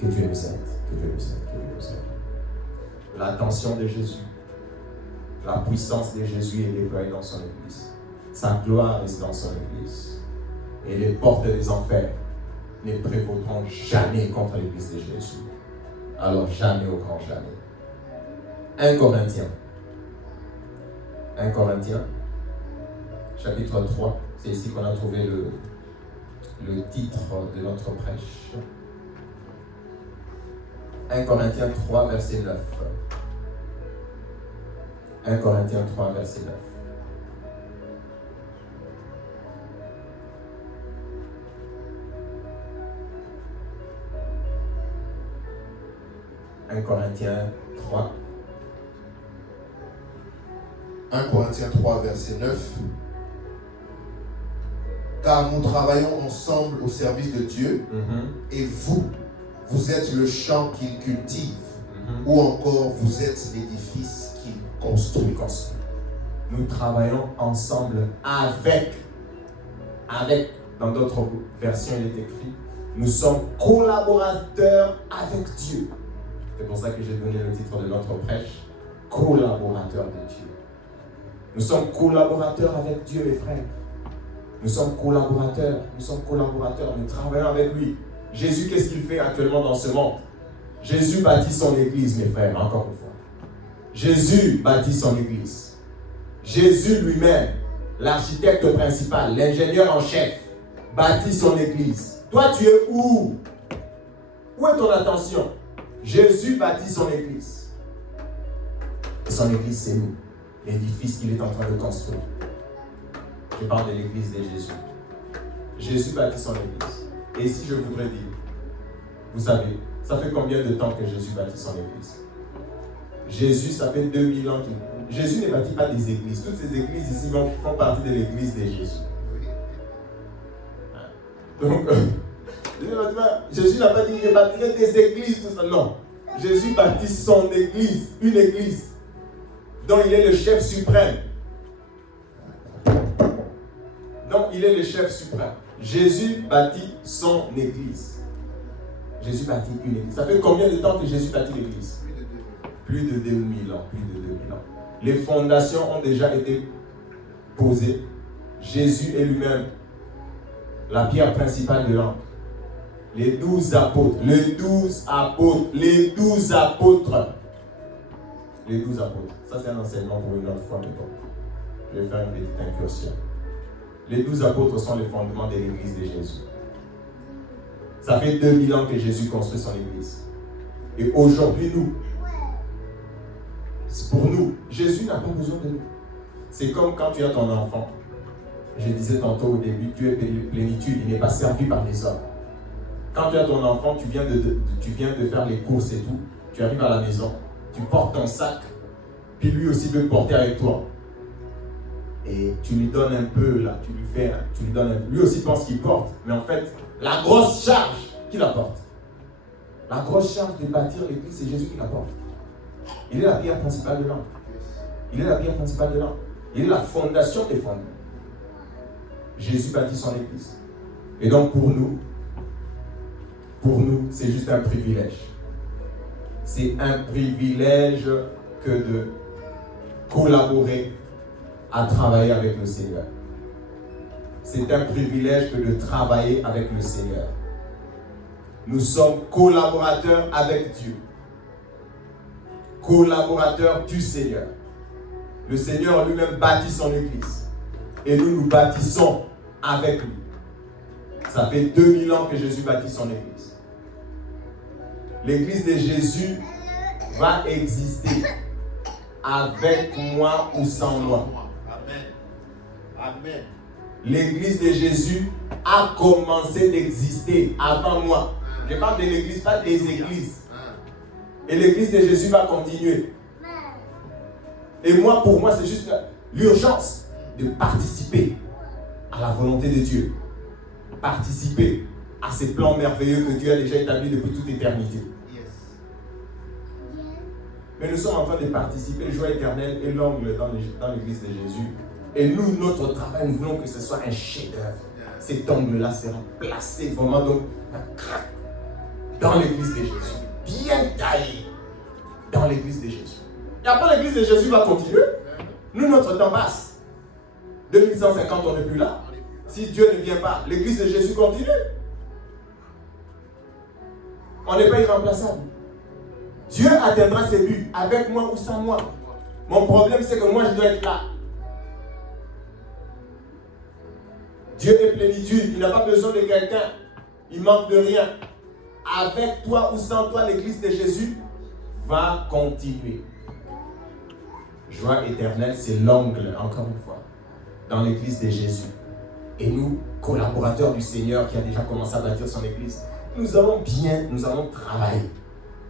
Que Dieu nous aide. Que Dieu nous aide. Que Dieu nous aide. L'attention de Jésus, la puissance de Jésus est déployée dans son Église. Sa gloire est dans son Église. Et les portes des enfers ne prévaudront jamais contre l'Église de Jésus. Alors jamais au grand jamais. 1 Corinthiens. 1 Corinthiens, chapitre 3. C'est ici qu'on a trouvé le titre de notre prêche. 1 Corinthiens 3, verset 9. 1 Corinthiens 3, verset 9. « 1 Corinthiens 3. 1 Corinthiens 3, verset 9. Car nous travaillons ensemble au service de Dieu, et vous êtes le champ qu'il cultive, ou encore vous êtes l'édifice qu'il construit. Nous travaillons ensemble avec, dans d'autres versions il est écrit, nous sommes collaborateurs avec Dieu. C'est pour ça que j'ai donné le titre de notre prêche, collaborateurs de Dieu. Nous sommes collaborateurs avec Dieu, mes frères. Nous sommes collaborateurs, nous travaillons avec lui. Jésus, qu'est-ce qu'il fait actuellement dans ce monde? Jésus bâtit son église, mes frères, encore une fois. Jésus bâtit son église. Jésus lui-même, l'architecte principal, l'ingénieur en chef, bâtit son église. Toi, tu es où? Où est ton attention? Jésus bâtit son église. Et son église, c'est nous, l'édifice qu'il est en train de construire. Je parle de l'église de Jésus. Jésus bâtit son église. Et ici, je voudrais dire, vous savez, ça fait combien de temps que Jésus bâtit son église? Jésus, ça fait 2000 ans qu'il... Jésus ne bâtit pas des églises. Toutes ces églises ici font partie de l'église de Jésus. Donc, Jésus n'a pas dit qu'il bâtirait des églises, tout ça. Non. Jésus bâtit son église, une église dont il est le chef suprême. Donc il est le chef suprême. Jésus bâtit son église. Jésus bâtit une église. Ça fait combien de temps que Jésus bâtit l'église? Plus de 2000 ans. Plus de 2000 ans. Les fondations ont déjà été posées. Jésus est lui-même la pierre principale de l'angle. Les 12 apôtres. Les 12 apôtres. Les 12 apôtres. Les 12 apôtres. Ça, c'est un enseignement pour une autre fois, mais bon. Je vais faire une petite incursion. Les 12 apôtres sont les fondements de l'église de Jésus. Ça fait 2000 ans que Jésus construit son église. Et aujourd'hui, nous, pour nous, Jésus n'a pas besoin de nous. C'est comme quand tu as ton enfant. Je disais tantôt au début, Dieu est plénitude, il n'est pas servi par les hommes. Quand tu as ton enfant, tu viens de faire les courses et tout, tu arrives à la maison, tu portes ton sac, puis lui aussi veut porter avec toi. Et tu lui donnes un peu, là, tu lui donnes un peu. Lui aussi pense qu'il porte, mais en fait, la grosse charge, qui la porte? La grosse charge de bâtir l'église, c'est Jésus qui la porte. Il est la pierre principale de l'angle. Il est la pierre principale de l'angle. Il est la fondation des fondements. Jésus bâtit son église. Et donc pour nous, c'est juste un privilège. C'est un privilège que de collaborer à travailler avec le Seigneur. C'est un privilège que de travailler avec le Seigneur. Nous sommes collaborateurs avec Dieu. Collaborateurs du Seigneur. Le Seigneur lui-même bâtit son église. Et nous bâtissons avec lui. Ça fait 2000 ans que Jésus bâtit son église. L'église de Jésus va exister avec moi ou sans moi. Amen. Amen. L'église de Jésus a commencé d'exister avant moi. Je parle de l'église, pas des églises. Et l'église de Jésus va continuer. Et moi, pour moi, c'est juste l'urgence de participer à la volonté de Dieu. Participer à ces plans merveilleux que Dieu a déjà établis depuis toute éternité. Mais nous sommes en train de participer, le joie éternel et l'ongle dans l'église de Jésus. Et nous, notre travail, nous voulons que ce soit un chef-d'œuvre. Cet ongle-là sera placé vraiment dans l'église de Jésus. Bien taillé dans l'église de Jésus. Et après, l'église de Jésus va continuer. Nous, notre temps passe. 2150, on n'est plus là. Si Dieu ne vient pas, l'église de Jésus continue. On n'est pas irremplaçable. Dieu atteindra ses buts, avec moi ou sans moi. Mon problème, c'est que moi, je dois être là. Dieu est plénitude, il n'a pas besoin de quelqu'un. Il manque de rien. Avec toi ou sans toi, l'église de Jésus va continuer. Joie éternelle, c'est l'ongle, encore une fois, dans l'église de Jésus. Et nous, collaborateurs du Seigneur qui a déjà commencé à bâtir son église, nous allons travailler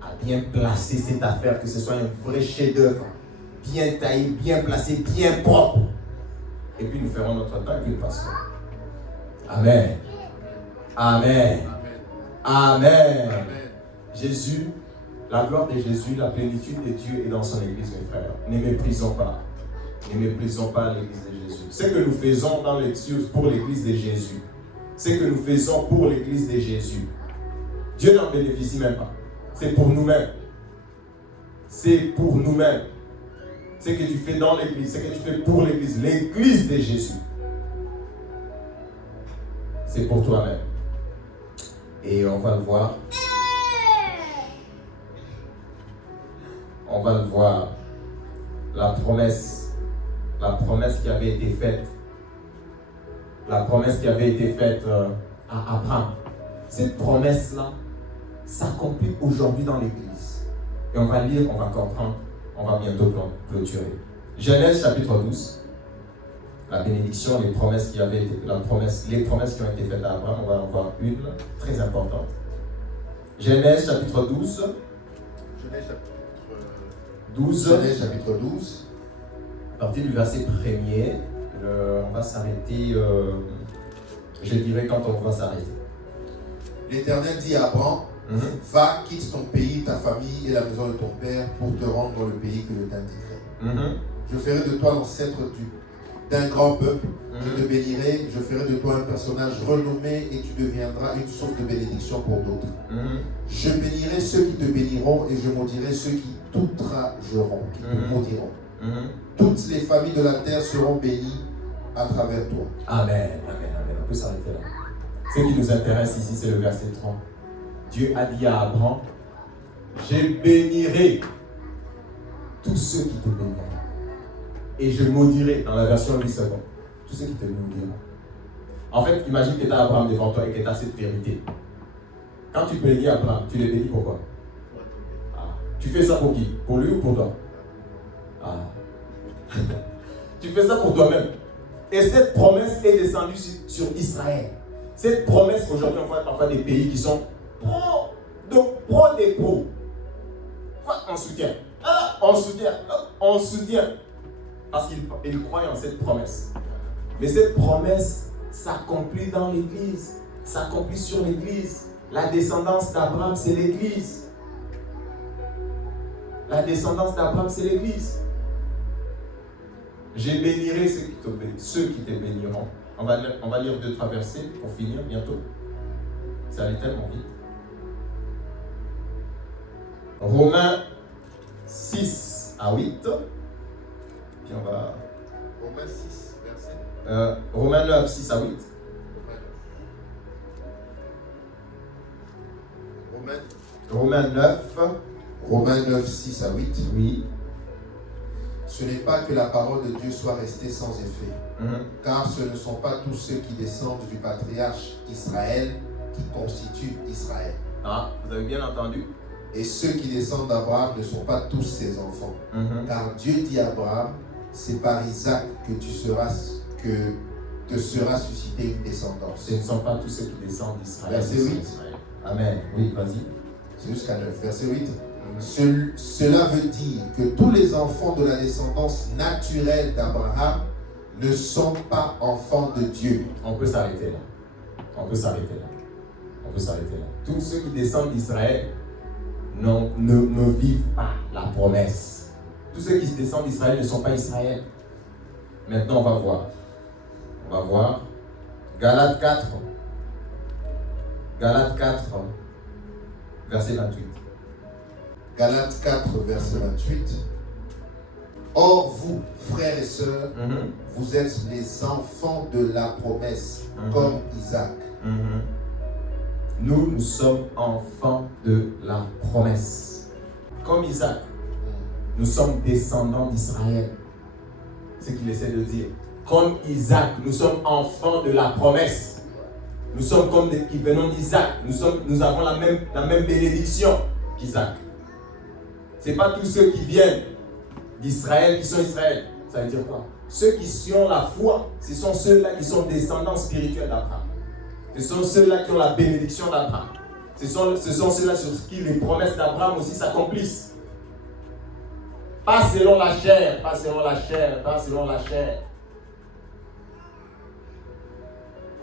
à bien placer cette affaire, que ce soit un vrai chef-d'œuvre, bien taillé, bien placé, bien propre. Et puis nous ferons notre temps et puis nous passerons. Amen. Amen. Amen. Jésus, la gloire de Jésus, la plénitude de Dieu est dans son église, mes frères. Ne méprisons pas. Ne méprisons pas l'église de Jésus. Ce que nous faisons dans l'église pour l'église de Jésus, ce que nous faisons pour l'église de Jésus, Dieu n'en bénéficie même pas. C'est pour nous-mêmes. C'est pour nous-mêmes. Ce que tu fais dans l'église, ce que tu fais pour l'église de Jésus, c'est pour toi-même. Et on va le voir. On va le voir. La promesse qui avait été faite. La promesse qui avait été faite à Abraham. Cette promesse-là s'accomplit aujourd'hui dans l'église. Et on va lire, on va comprendre, on va bientôt clôturer. Genèse chapitre 12. La bénédiction, les promesses qui ont été faites à Abraham, on va en voir une très importante. Genèse chapitre 12. Genèse chapitre 12. À partir du verset 1er, on va s'arrêter, je dirais quand on va s'arrêter. L'Éternel dit à Abraham, Va, quitte ton pays, ta famille et la maison de ton père pour te rendre dans le pays que je t'indiquerai. Je ferai de toi l'ancêtre d'un grand peuple. Je te bénirai, je ferai de toi un personnage renommé et tu deviendras une source de bénédiction pour d'autres. Je bénirai ceux qui te béniront et je maudirai ceux qui t'outrageront, qui te maudiront. Toutes les familles de la terre seront bénies à travers toi. Amen, amen, amen. On peut s'arrêter là. Ce qui nous intéresse ici, c'est le verset 3. Dieu a dit à Abraham, je bénirai tous ceux qui te béniront. Et je maudirai, dans la version 8 secondes, tous ceux qui te maudiront. En fait, imagine que tu as Abraham devant toi et que tu as cette vérité. Quand tu bénis Abraham, tu le bénis pourquoi? Tu fais ça pour qui? Pour lui ou pour toi? Tu fais ça pour toi-même. Et cette promesse est descendue sur Israël. Cette promesse, aujourd'hui, on voit parfois des pays qui sont pro des pros. On soutient. On soutient. Parce qu'ils croient en cette promesse. Mais cette promesse s'accomplit dans l'Église. S'accomplit sur l'Église. La descendance d'Abraham, c'est l'Église. La descendance d'Abraham, c'est l'Église. Je bénirai ceux qui te béniront. On va lire 2-3 versets pour finir bientôt. Ça allait tellement vite. Romains 6 à 8. Puis on va... Romains 6, verset. Romains 9, 6 à 8. Romains 9, 6 à 8. Oui. Ce n'est pas que la parole de Dieu soit restée sans effet, car ce ne sont pas tous ceux qui descendent du patriarche Israël qui constituent Israël. Vous avez bien entendu? Et ceux qui descendent d'Abraham ne sont pas tous ses enfants. Car Dieu dit à Abraham, c'est par Isaac que te sera suscitée une descendance. Ce ne sont pas tous ceux qui descendent d'Israël. Verset 8. Amen. Oui, vas-y. C'est jusqu'à 9. Verset 8. Cela veut dire que tous les enfants de la descendance naturelle d'Abraham ne sont pas enfants de Dieu. On peut s'arrêter là. Tous ceux qui descendent d'Israël ne vivent pas la promesse. Tous ceux qui descendent d'Israël ne sont pas Israël. Maintenant, on va voir. Galates 4, verset 28. Galates 4, verset 28. Or, vous, frères et sœurs, vous êtes les enfants de la promesse, comme Isaac. Nous sommes enfants de la promesse. Comme Isaac, nous sommes descendants d'Israël. C'est ce qu'il essaie de dire. Comme Isaac, nous sommes enfants de la promesse. Nous sommes comme des qui venons d'Isaac. Nous avons la même bénédiction qu'Isaac. Ce n'est pas tous ceux qui viennent d'Israël qui sont Israël. Ça veut dire quoi? Ceux qui ont la foi, ce sont ceux-là qui sont descendants spirituels d'Abraham. Ce sont ceux-là qui ont la bénédiction d'Abraham. Ce sont ceux-là sur qui les promesses d'Abraham aussi s'accomplissent. Pas selon la chair.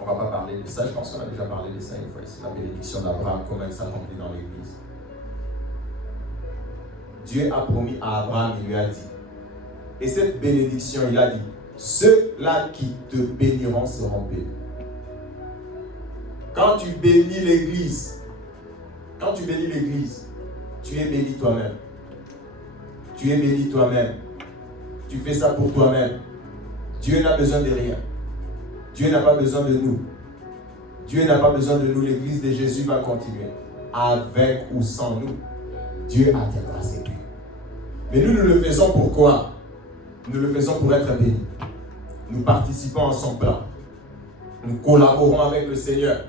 On ne va pas parler de ça, je pense qu'on a déjà parlé de ça une fois ici. La bénédiction d'Abraham, comment elle s'accomplit dans l'Église. Dieu a promis à Abraham, il lui a dit. Et cette bénédiction, il a dit, ceux-là qui te béniront seront bénis. Quand tu bénis l'Église, tu es béni toi-même. Tu fais ça pour toi-même. Dieu n'a besoin de rien. Dieu n'a pas besoin de nous. L'Église de Jésus va continuer. Avec ou sans nous, Dieu atteindra ses buts. Mais nous le faisons pourquoi? Nous le faisons pour être bénis. Nous participons à son plan. Nous collaborons avec le Seigneur.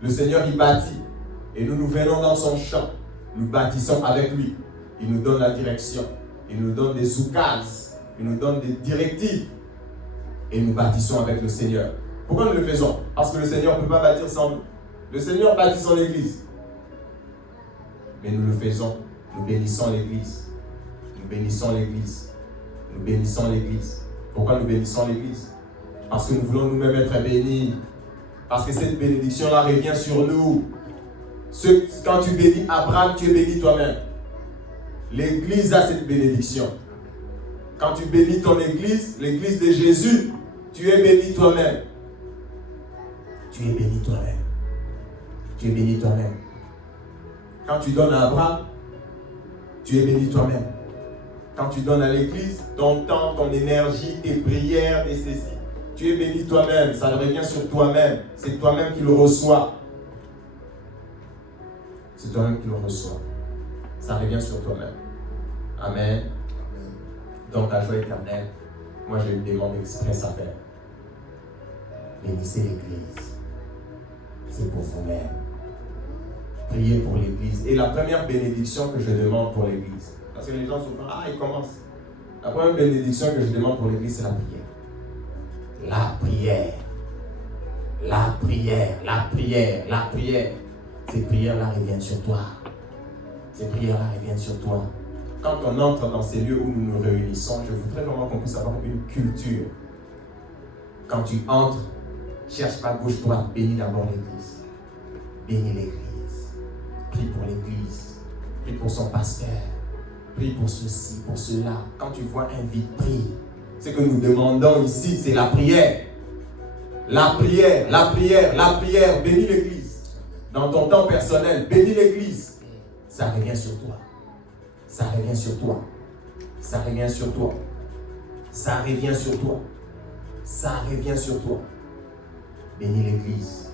Le Seigneur y bâtit. Et nous venons dans son champ. Nous bâtissons avec lui. Il nous donne la direction. Il nous donne des oukases. Il nous donne des directives. Et nous bâtissons avec le Seigneur. Pourquoi nous le faisons? Parce que le Seigneur ne peut pas bâtir sans nous. Le Seigneur bâtit son Église. Mais nous le faisons. Nous bénissons l'Église. Pourquoi nous bénissons l'Église? Parce que nous voulons nous-mêmes être bénis. Parce que cette bénédiction-là revient sur nous. Quand tu bénis Abraham, tu es béni toi-même. L'église a cette bénédiction. Quand tu bénis ton église, l'église de Jésus, tu es béni toi-même. Tu es béni toi-même. Tu es béni toi-même. Quand tu donnes à Abraham, tu es béni toi-même. Quand tu donnes à l'église, ton temps, ton énergie, tes prières, tes ceci, tu es béni toi-même. Ça revient sur toi-même. C'est toi-même qui le reçois. C'est toi-même qui le reçois. Ça revient sur toi-même. Amen. Donc la joie éternelle, moi j'ai une demande express à faire. Bénissez l'église. C'est pour vous-même. Priez pour l'église. Et la première bénédiction que je demande pour l'église, parce que les gens souvent, ils commencent. La première bénédiction que je demande pour l'église, c'est la prière. La prière. La prière. La prière. La prière. Ces prières-là reviennent sur toi. Ces prières-là reviennent sur toi. Quand on entre dans ces lieux où nous nous réunissons, je voudrais vraiment qu'on puisse avoir une culture. Quand tu entres, cherche pas gauche-droite, bénis d'abord l'église. Bénis l'église. Prie pour l'église. Prie pour son pasteur. Prie pour ceci, pour cela. Quand tu vois un vide, prie. Ce que nous demandons ici, c'est la prière. La prière, la prière, la prière. Bénis l'église. Dans ton temps personnel, bénis l'église. Ça revient sur toi. Ça revient sur toi. Ça revient sur toi. Ça revient sur toi. Ça revient sur toi. Bénis l'église.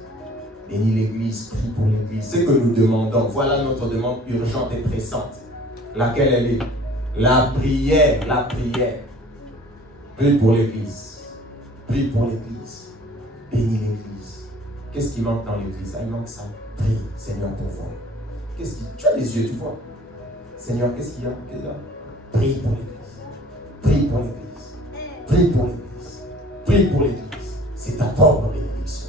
Bénis l'église. Prie pour l'église. Ce que nous demandons, voilà notre demande urgente et pressante. Laquelle elle est? La prière. La prière. Prie pour l'église. Prie pour l'église. Bénis l'église. Qu'est-ce qui manque dans l'église? Il manque ça. Prie, Seigneur, pour voir. Qu'est-ce qui... Tu as des yeux, tu vois. Seigneur, qu'est-ce qu'il y a? Prie pour l'église. Prie pour l'église. Prie pour l'église. Prie pour l'église. C'est ta propre bénédiction.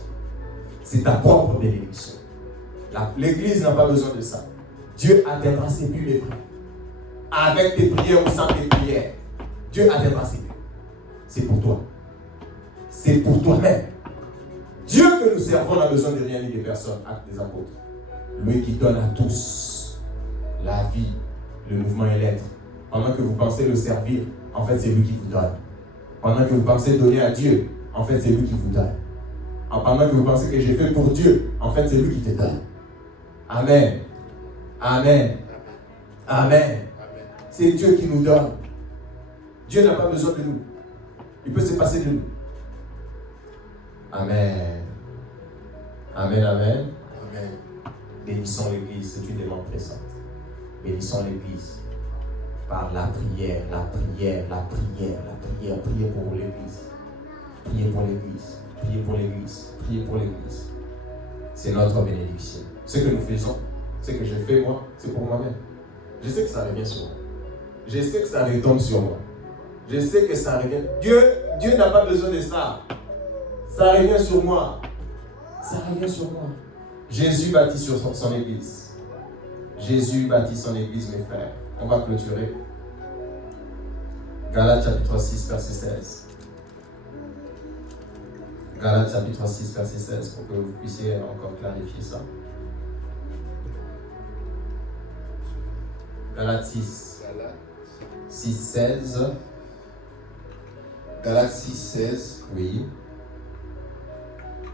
C'est ta propre bénédiction. L'église n'a pas besoin de ça. Dieu atteindra ses buts, mes frères. Avec tes prières ou sans tes prières. Dieu atteindra ses buts. C'est pour toi. C'est pour toi-même. Dieu que nous servons n'a besoin de rien ni de personne. Acte des apôtres. Lui qui donne à tous la vie, le mouvement et l'être. Pendant que vous pensez le servir, en fait c'est lui qui vous donne. Pendant que vous pensez donner à Dieu, en fait c'est lui qui vous donne. Pendant que vous pensez que j'ai fait pour Dieu, en fait c'est lui qui te donne. Amen. Amen. Amen. C'est Dieu qui nous donne. Dieu n'a pas besoin de nous. Il peut se passer de nous. Amen. Amen, amen. Amen. Bénissons l'église, c'est une demande pressante. Bénissons l'église par la prière, la prière, la prière, la prière. Priez pour l'église. Priez pour l'église. Priez pour l'église. Priez pour l'église. C'est notre bénédiction. Ce que nous faisons, ce que je fais moi, c'est pour moi-même. Je sais que ça revient sur moi. Je sais que ça retombe sur moi. Je sais que ça revient. Dieu n'a pas besoin de ça. Ça revient sur moi. Ça revient sur moi. Jésus bâtit sur son église. Jésus bâtit son église, mes frères. On va clôturer. Galates chapitre 6, verset 16. Galates chapitre 6, verset 16, pour que vous puissiez encore clarifier ça. Galates 6. 6, 16. Galates 6, 16. Oui.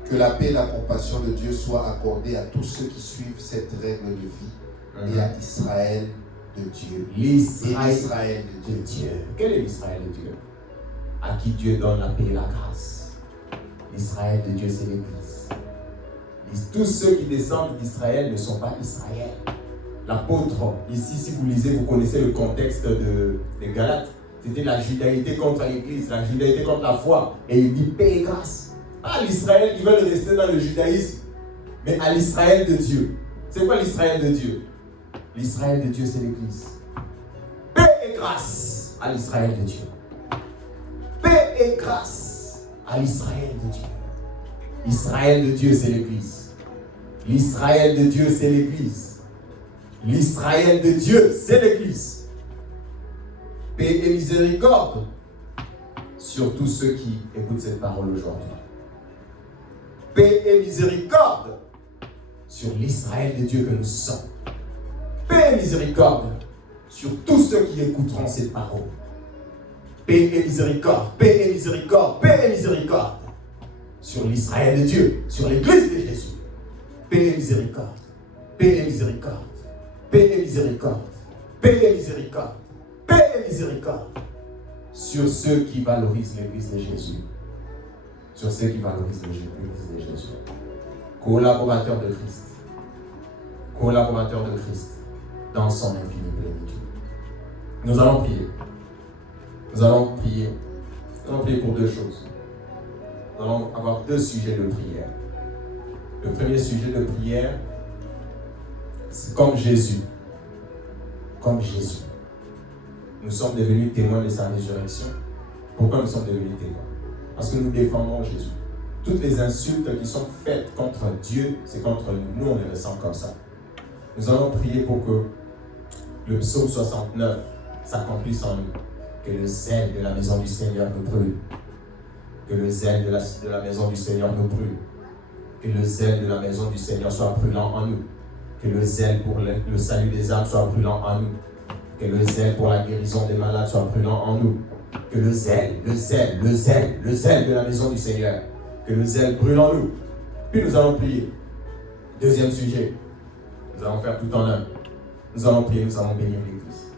Que la paix et la compassion de Dieu soient accordées à tous ceux qui suivent cette règle de vie et à Israël de Dieu. L'Israël de Dieu. Quel est l'Israël de Dieu? À qui Dieu donne la paix et la grâce. L'Israël de Dieu, c'est l'Église. Tous ceux qui descendent d'Israël ne sont pas Israël. L'apôtre, ici, si vous lisez, vous connaissez le contexte de Galates. C'était la judaïté contre l'Église, la judaïté contre la foi. Et il dit paix et grâce. Pas l'Israël qui veut rester dans le judaïsme, mais à l'Israël de Dieu. C'est quoi l'Israël de Dieu? L'Israël de Dieu, c'est l'Église. Paix et grâce à l'Israël de Dieu. Paix et grâce à l'Israël de Dieu. L'Israël de Dieu, c'est l'Église. L'Israël de Dieu, c'est l'Église. L'Israël de Dieu, c'est l'Église. Paix et miséricorde sur tous ceux qui écoutent cette parole aujourd'hui. Paix et miséricorde sur l'Israël de Dieu que nous sommes. Paix et miséricorde sur tous ceux qui écouteront ces paroles. Paix et miséricorde, paix et miséricorde, paix et miséricorde sur l'Israël de Dieu, sur l'Église de Jésus. Paix et miséricorde, paix et miséricorde, paix et miséricorde, paix et miséricorde, paix et miséricorde sur ceux qui valorisent l'Église de Jésus. Sur ceux qui valorisent l'Église de Jésus. Collaborateurs de Christ. Collaborateurs de Christ dans son infinie plénitude. Nous allons prier. Nous allons prier. Nous allons prier pour deux choses. Nous allons avoir deux sujets de prière. Le premier sujet de prière, c'est comme Jésus. Comme Jésus. Nous sommes devenus témoins de sa résurrection. Pourquoi nous sommes devenus témoins? Parce que nous défendons Jésus. Toutes les insultes qui sont faites contre Dieu, c'est contre nous. Nous, on les ressent comme ça. Nous allons prier pour que le psaume 69 s'accomplisse en nous. Que le zèle de la maison du Seigneur nous brûle. Que le zèle de la maison du Seigneur nous brûle. Que le zèle de la maison du Seigneur soit brûlant en nous. Que le zèle pour le salut des âmes soit brûlant en nous. Que le zèle pour la guérison des malades soit brûlant en nous. Que le zèle de la maison du Seigneur, que le zèle brûle en nous. Puis nous allons prier. Deuxième sujet, nous allons faire tout en un. Nous allons prier, nous allons bénir l'Église.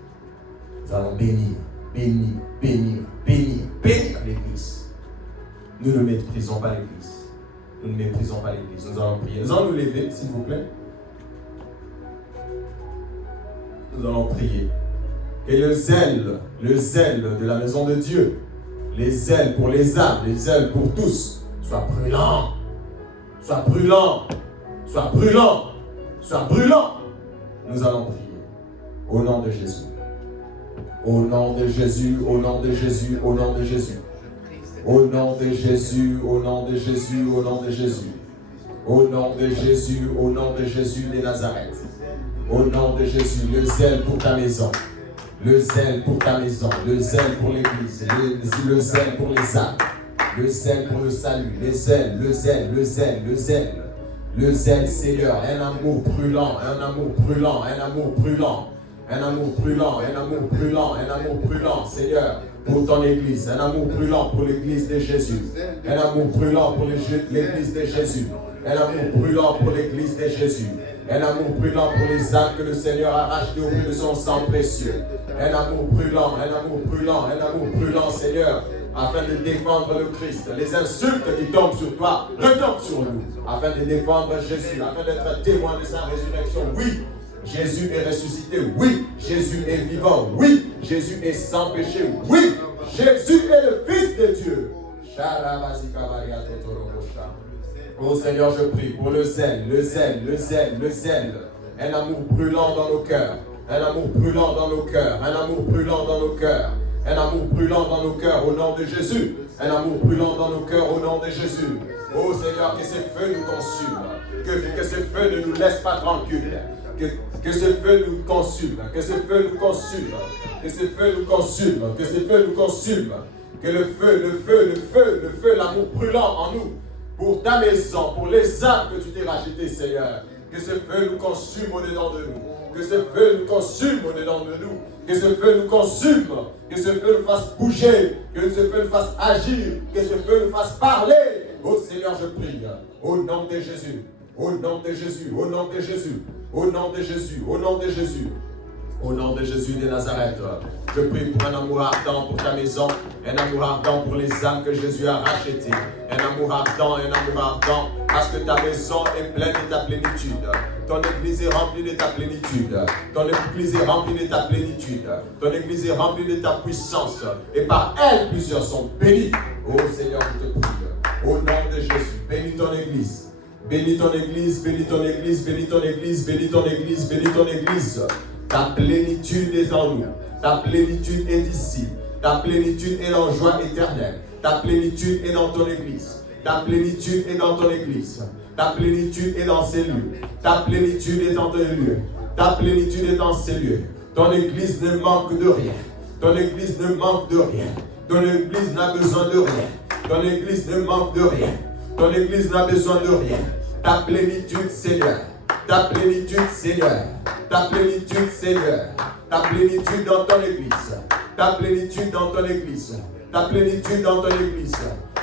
Nous allons bénir l'Église. Nous ne méprisons pas l'Église. Nous ne méprisons pas l'Église. Nous allons prier. Nous allons nous lever, s'il vous plaît. Nous allons prier. Et le zèle de la maison de Dieu, les zèles pour les âmes, les zèles pour tous, soit brûlant. Nous allons prier. Au nom de Jésus. Au nom de Jésus, au nom de Jésus, au nom de Jésus. Au nom de Jésus, au nom de Jésus, au nom de Jésus. Au nom de Jésus, au nom de Jésus de Nazareth. Au nom de Jésus, le zèle pour ta maison. Le zèle pour ta maison, le zèle pour l'Église, le zèle pour les âmes, le zèle pour le salut, le zèle, Seigneur, un amour brûlant, Seigneur, pour ton Église, un amour brûlant pour l'Église de Jésus, un amour brûlant pour l'Église de Jésus, un amour brûlant pour l'Église de Jésus. Un amour brûlant pour les âmes que le Seigneur a rachetées au prix de son sang précieux. Un amour brûlant, Seigneur, afin de défendre le Christ. Les insultes qui tombent sur toi retombent sur nous, afin de défendre Jésus, afin d'être témoin de sa résurrection. Oui, Jésus est ressuscité. Oui, Jésus est vivant. Oui, Jésus est sans péché. Oui, Jésus est le Fils de Dieu. Oh Seigneur, je prie pour le zèle. Un amour brûlant dans nos cœurs. Un amour brûlant dans nos cœurs. Au nom de Jésus. Un amour brûlant dans nos cœurs au nom de Jésus. Oh Seigneur, que ce feu nous consume. Que ce feu ne nous laisse pas tranquilles. Que ce feu nous consume. Que le feu, l'amour brûlant en nous. Pour ta maison, pour les âmes que tu t'es rachetées, Seigneur. Que ce feu nous consume au-dedans de nous. Que ce feu nous consume au-dedans de nous. Que ce feu nous consume. Que ce feu nous fasse bouger. Que ce feu nous fasse agir. Que ce feu nous fasse parler. Oh Seigneur, je prie. Au nom de Jésus. Au nom de Jésus. Au nom de Jésus. Au nom de Jésus. Au nom de Jésus. Au nom de Jésus de Nazareth, je prie pour un amour ardent pour ta maison, un amour ardent pour les âmes que Jésus a rachetées, un amour ardent, parce que ta maison est pleine de ta plénitude. Ton église est remplie de ta plénitude. Ton église est remplie de ta plénitude. Ton église est remplie de ta puissance. Et par elle, plusieurs sont bénis. Oh Seigneur, je te prie. Au nom de Jésus, bénis ton église. Bénis ton église, bénis ton église, bénis ton église, bénis ton église, bénis ton église. Ta plénitude est en nous. Ta plénitude est ici. Ta plénitude est en joie éternelle. Ta plénitude est dans ton église. Ta plénitude est dans ton église. Ta plénitude est dans ces lieux. Ta plénitude est dans tes lieux. Ta plénitude est dans ces lieux. Ton église ne manque de rien. Ton église ne manque de rien. Ton église n'a besoin de rien. Ton église ne manque de rien. Ton église n'a besoin de rien. Ta plénitude, Seigneur. Ta plénitude, Seigneur. Ta plénitude, Seigneur. Ta plénitude dans ton église. Ta plénitude dans ton église. Ta plénitude dans ton église.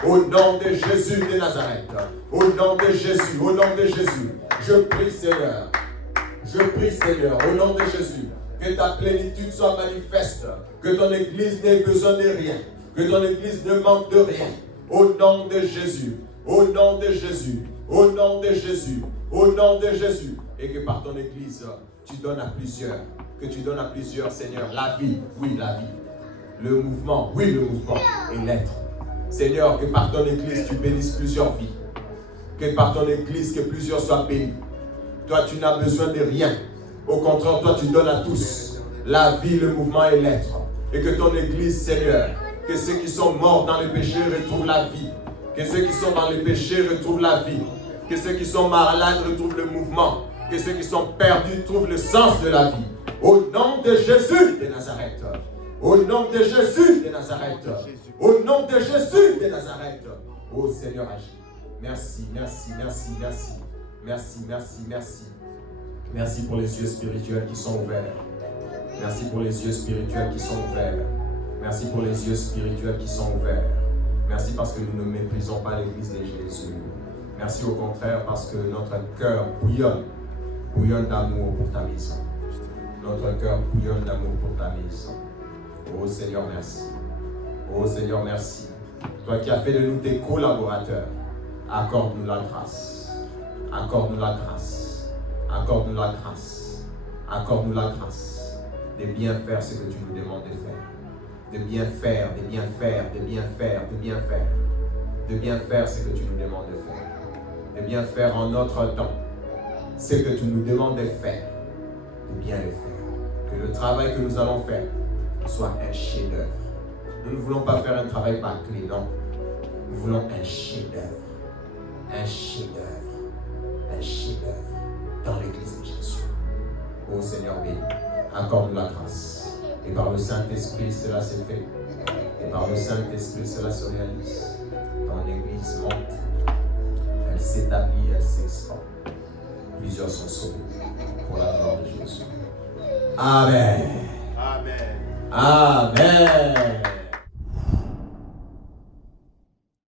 Au nom de Jésus de Nazareth. Au nom de Jésus. Au nom de Jésus. Je prie, Seigneur. Je prie, Seigneur, au nom de Jésus, que ta plénitude soit manifeste. Que ton église n'ait besoin de rien. Que ton église ne manque de rien. Au nom de Jésus. Au nom de Jésus. Au nom de Jésus. Au nom de Jésus. Et que par ton église, tu donnes à plusieurs. Que tu donnes à plusieurs, Seigneur, la vie. Oui, la vie. Le mouvement. Oui, le mouvement. Et l'être. Seigneur, que par ton église, tu bénisses plusieurs vies. Que par ton église, que plusieurs soient bénis. Toi, tu n'as besoin de rien. Au contraire, toi, tu donnes à tous la vie, le mouvement et l'être. Et que ton église, Seigneur, que ceux qui sont morts dans le péché retrouvent la vie. Que ceux qui sont dans le péché retrouvent la vie. Que ceux qui sont malades retrouvent le mouvement. Que ceux qui sont perdus trouvent le sens de la vie. Au nom de Jésus de Nazareth. Au nom de Jésus de Nazareth. Au nom de Jésus de Nazareth. Oh Seigneur, agis. Merci, merci, merci, merci. Merci, merci, merci. Merci pour les yeux spirituels qui sont ouverts. Merci pour les yeux spirituels qui sont ouverts. Merci pour les yeux spirituels qui sont ouverts. Merci parce que nous ne méprisons pas l'église de Jésus. Merci au contraire parce que notre cœur bouillonne d'amour pour ta maison. Notre cœur bouillonne d'amour pour ta maison. Oh Seigneur, merci. Oh Seigneur, merci. Toi qui as fait de nous tes collaborateurs, accorde-nous la grâce. Accorde-nous la grâce. Accorde-nous la grâce. Accorde-nous la grâce de bien faire ce que tu nous demandes de faire. De bien faire, de bien faire, de bien faire, de bien faire. De bien faire ce que tu nous demandes de faire. De bien faire en notre temps ce que tu nous demandes de faire. De bien le faire. Que le travail que nous allons faire soit un chef-d'œuvre. Nous ne voulons pas faire un travail bâclé, non. Nous voulons un chef-d'œuvre. Un chef-d'œuvre. Un chef-d'œuvre dans l'église de Jésus. Ô Seigneur béni, accorde-nous la grâce. Et par le Saint-Esprit, cela s'est fait. Et par le Saint-Esprit, cela se réalise. Ton église monte. Elle s'établit, elle s'expand. Plusieurs sont sauvés pour la gloire de Jésus. Amen. Amen. Amen.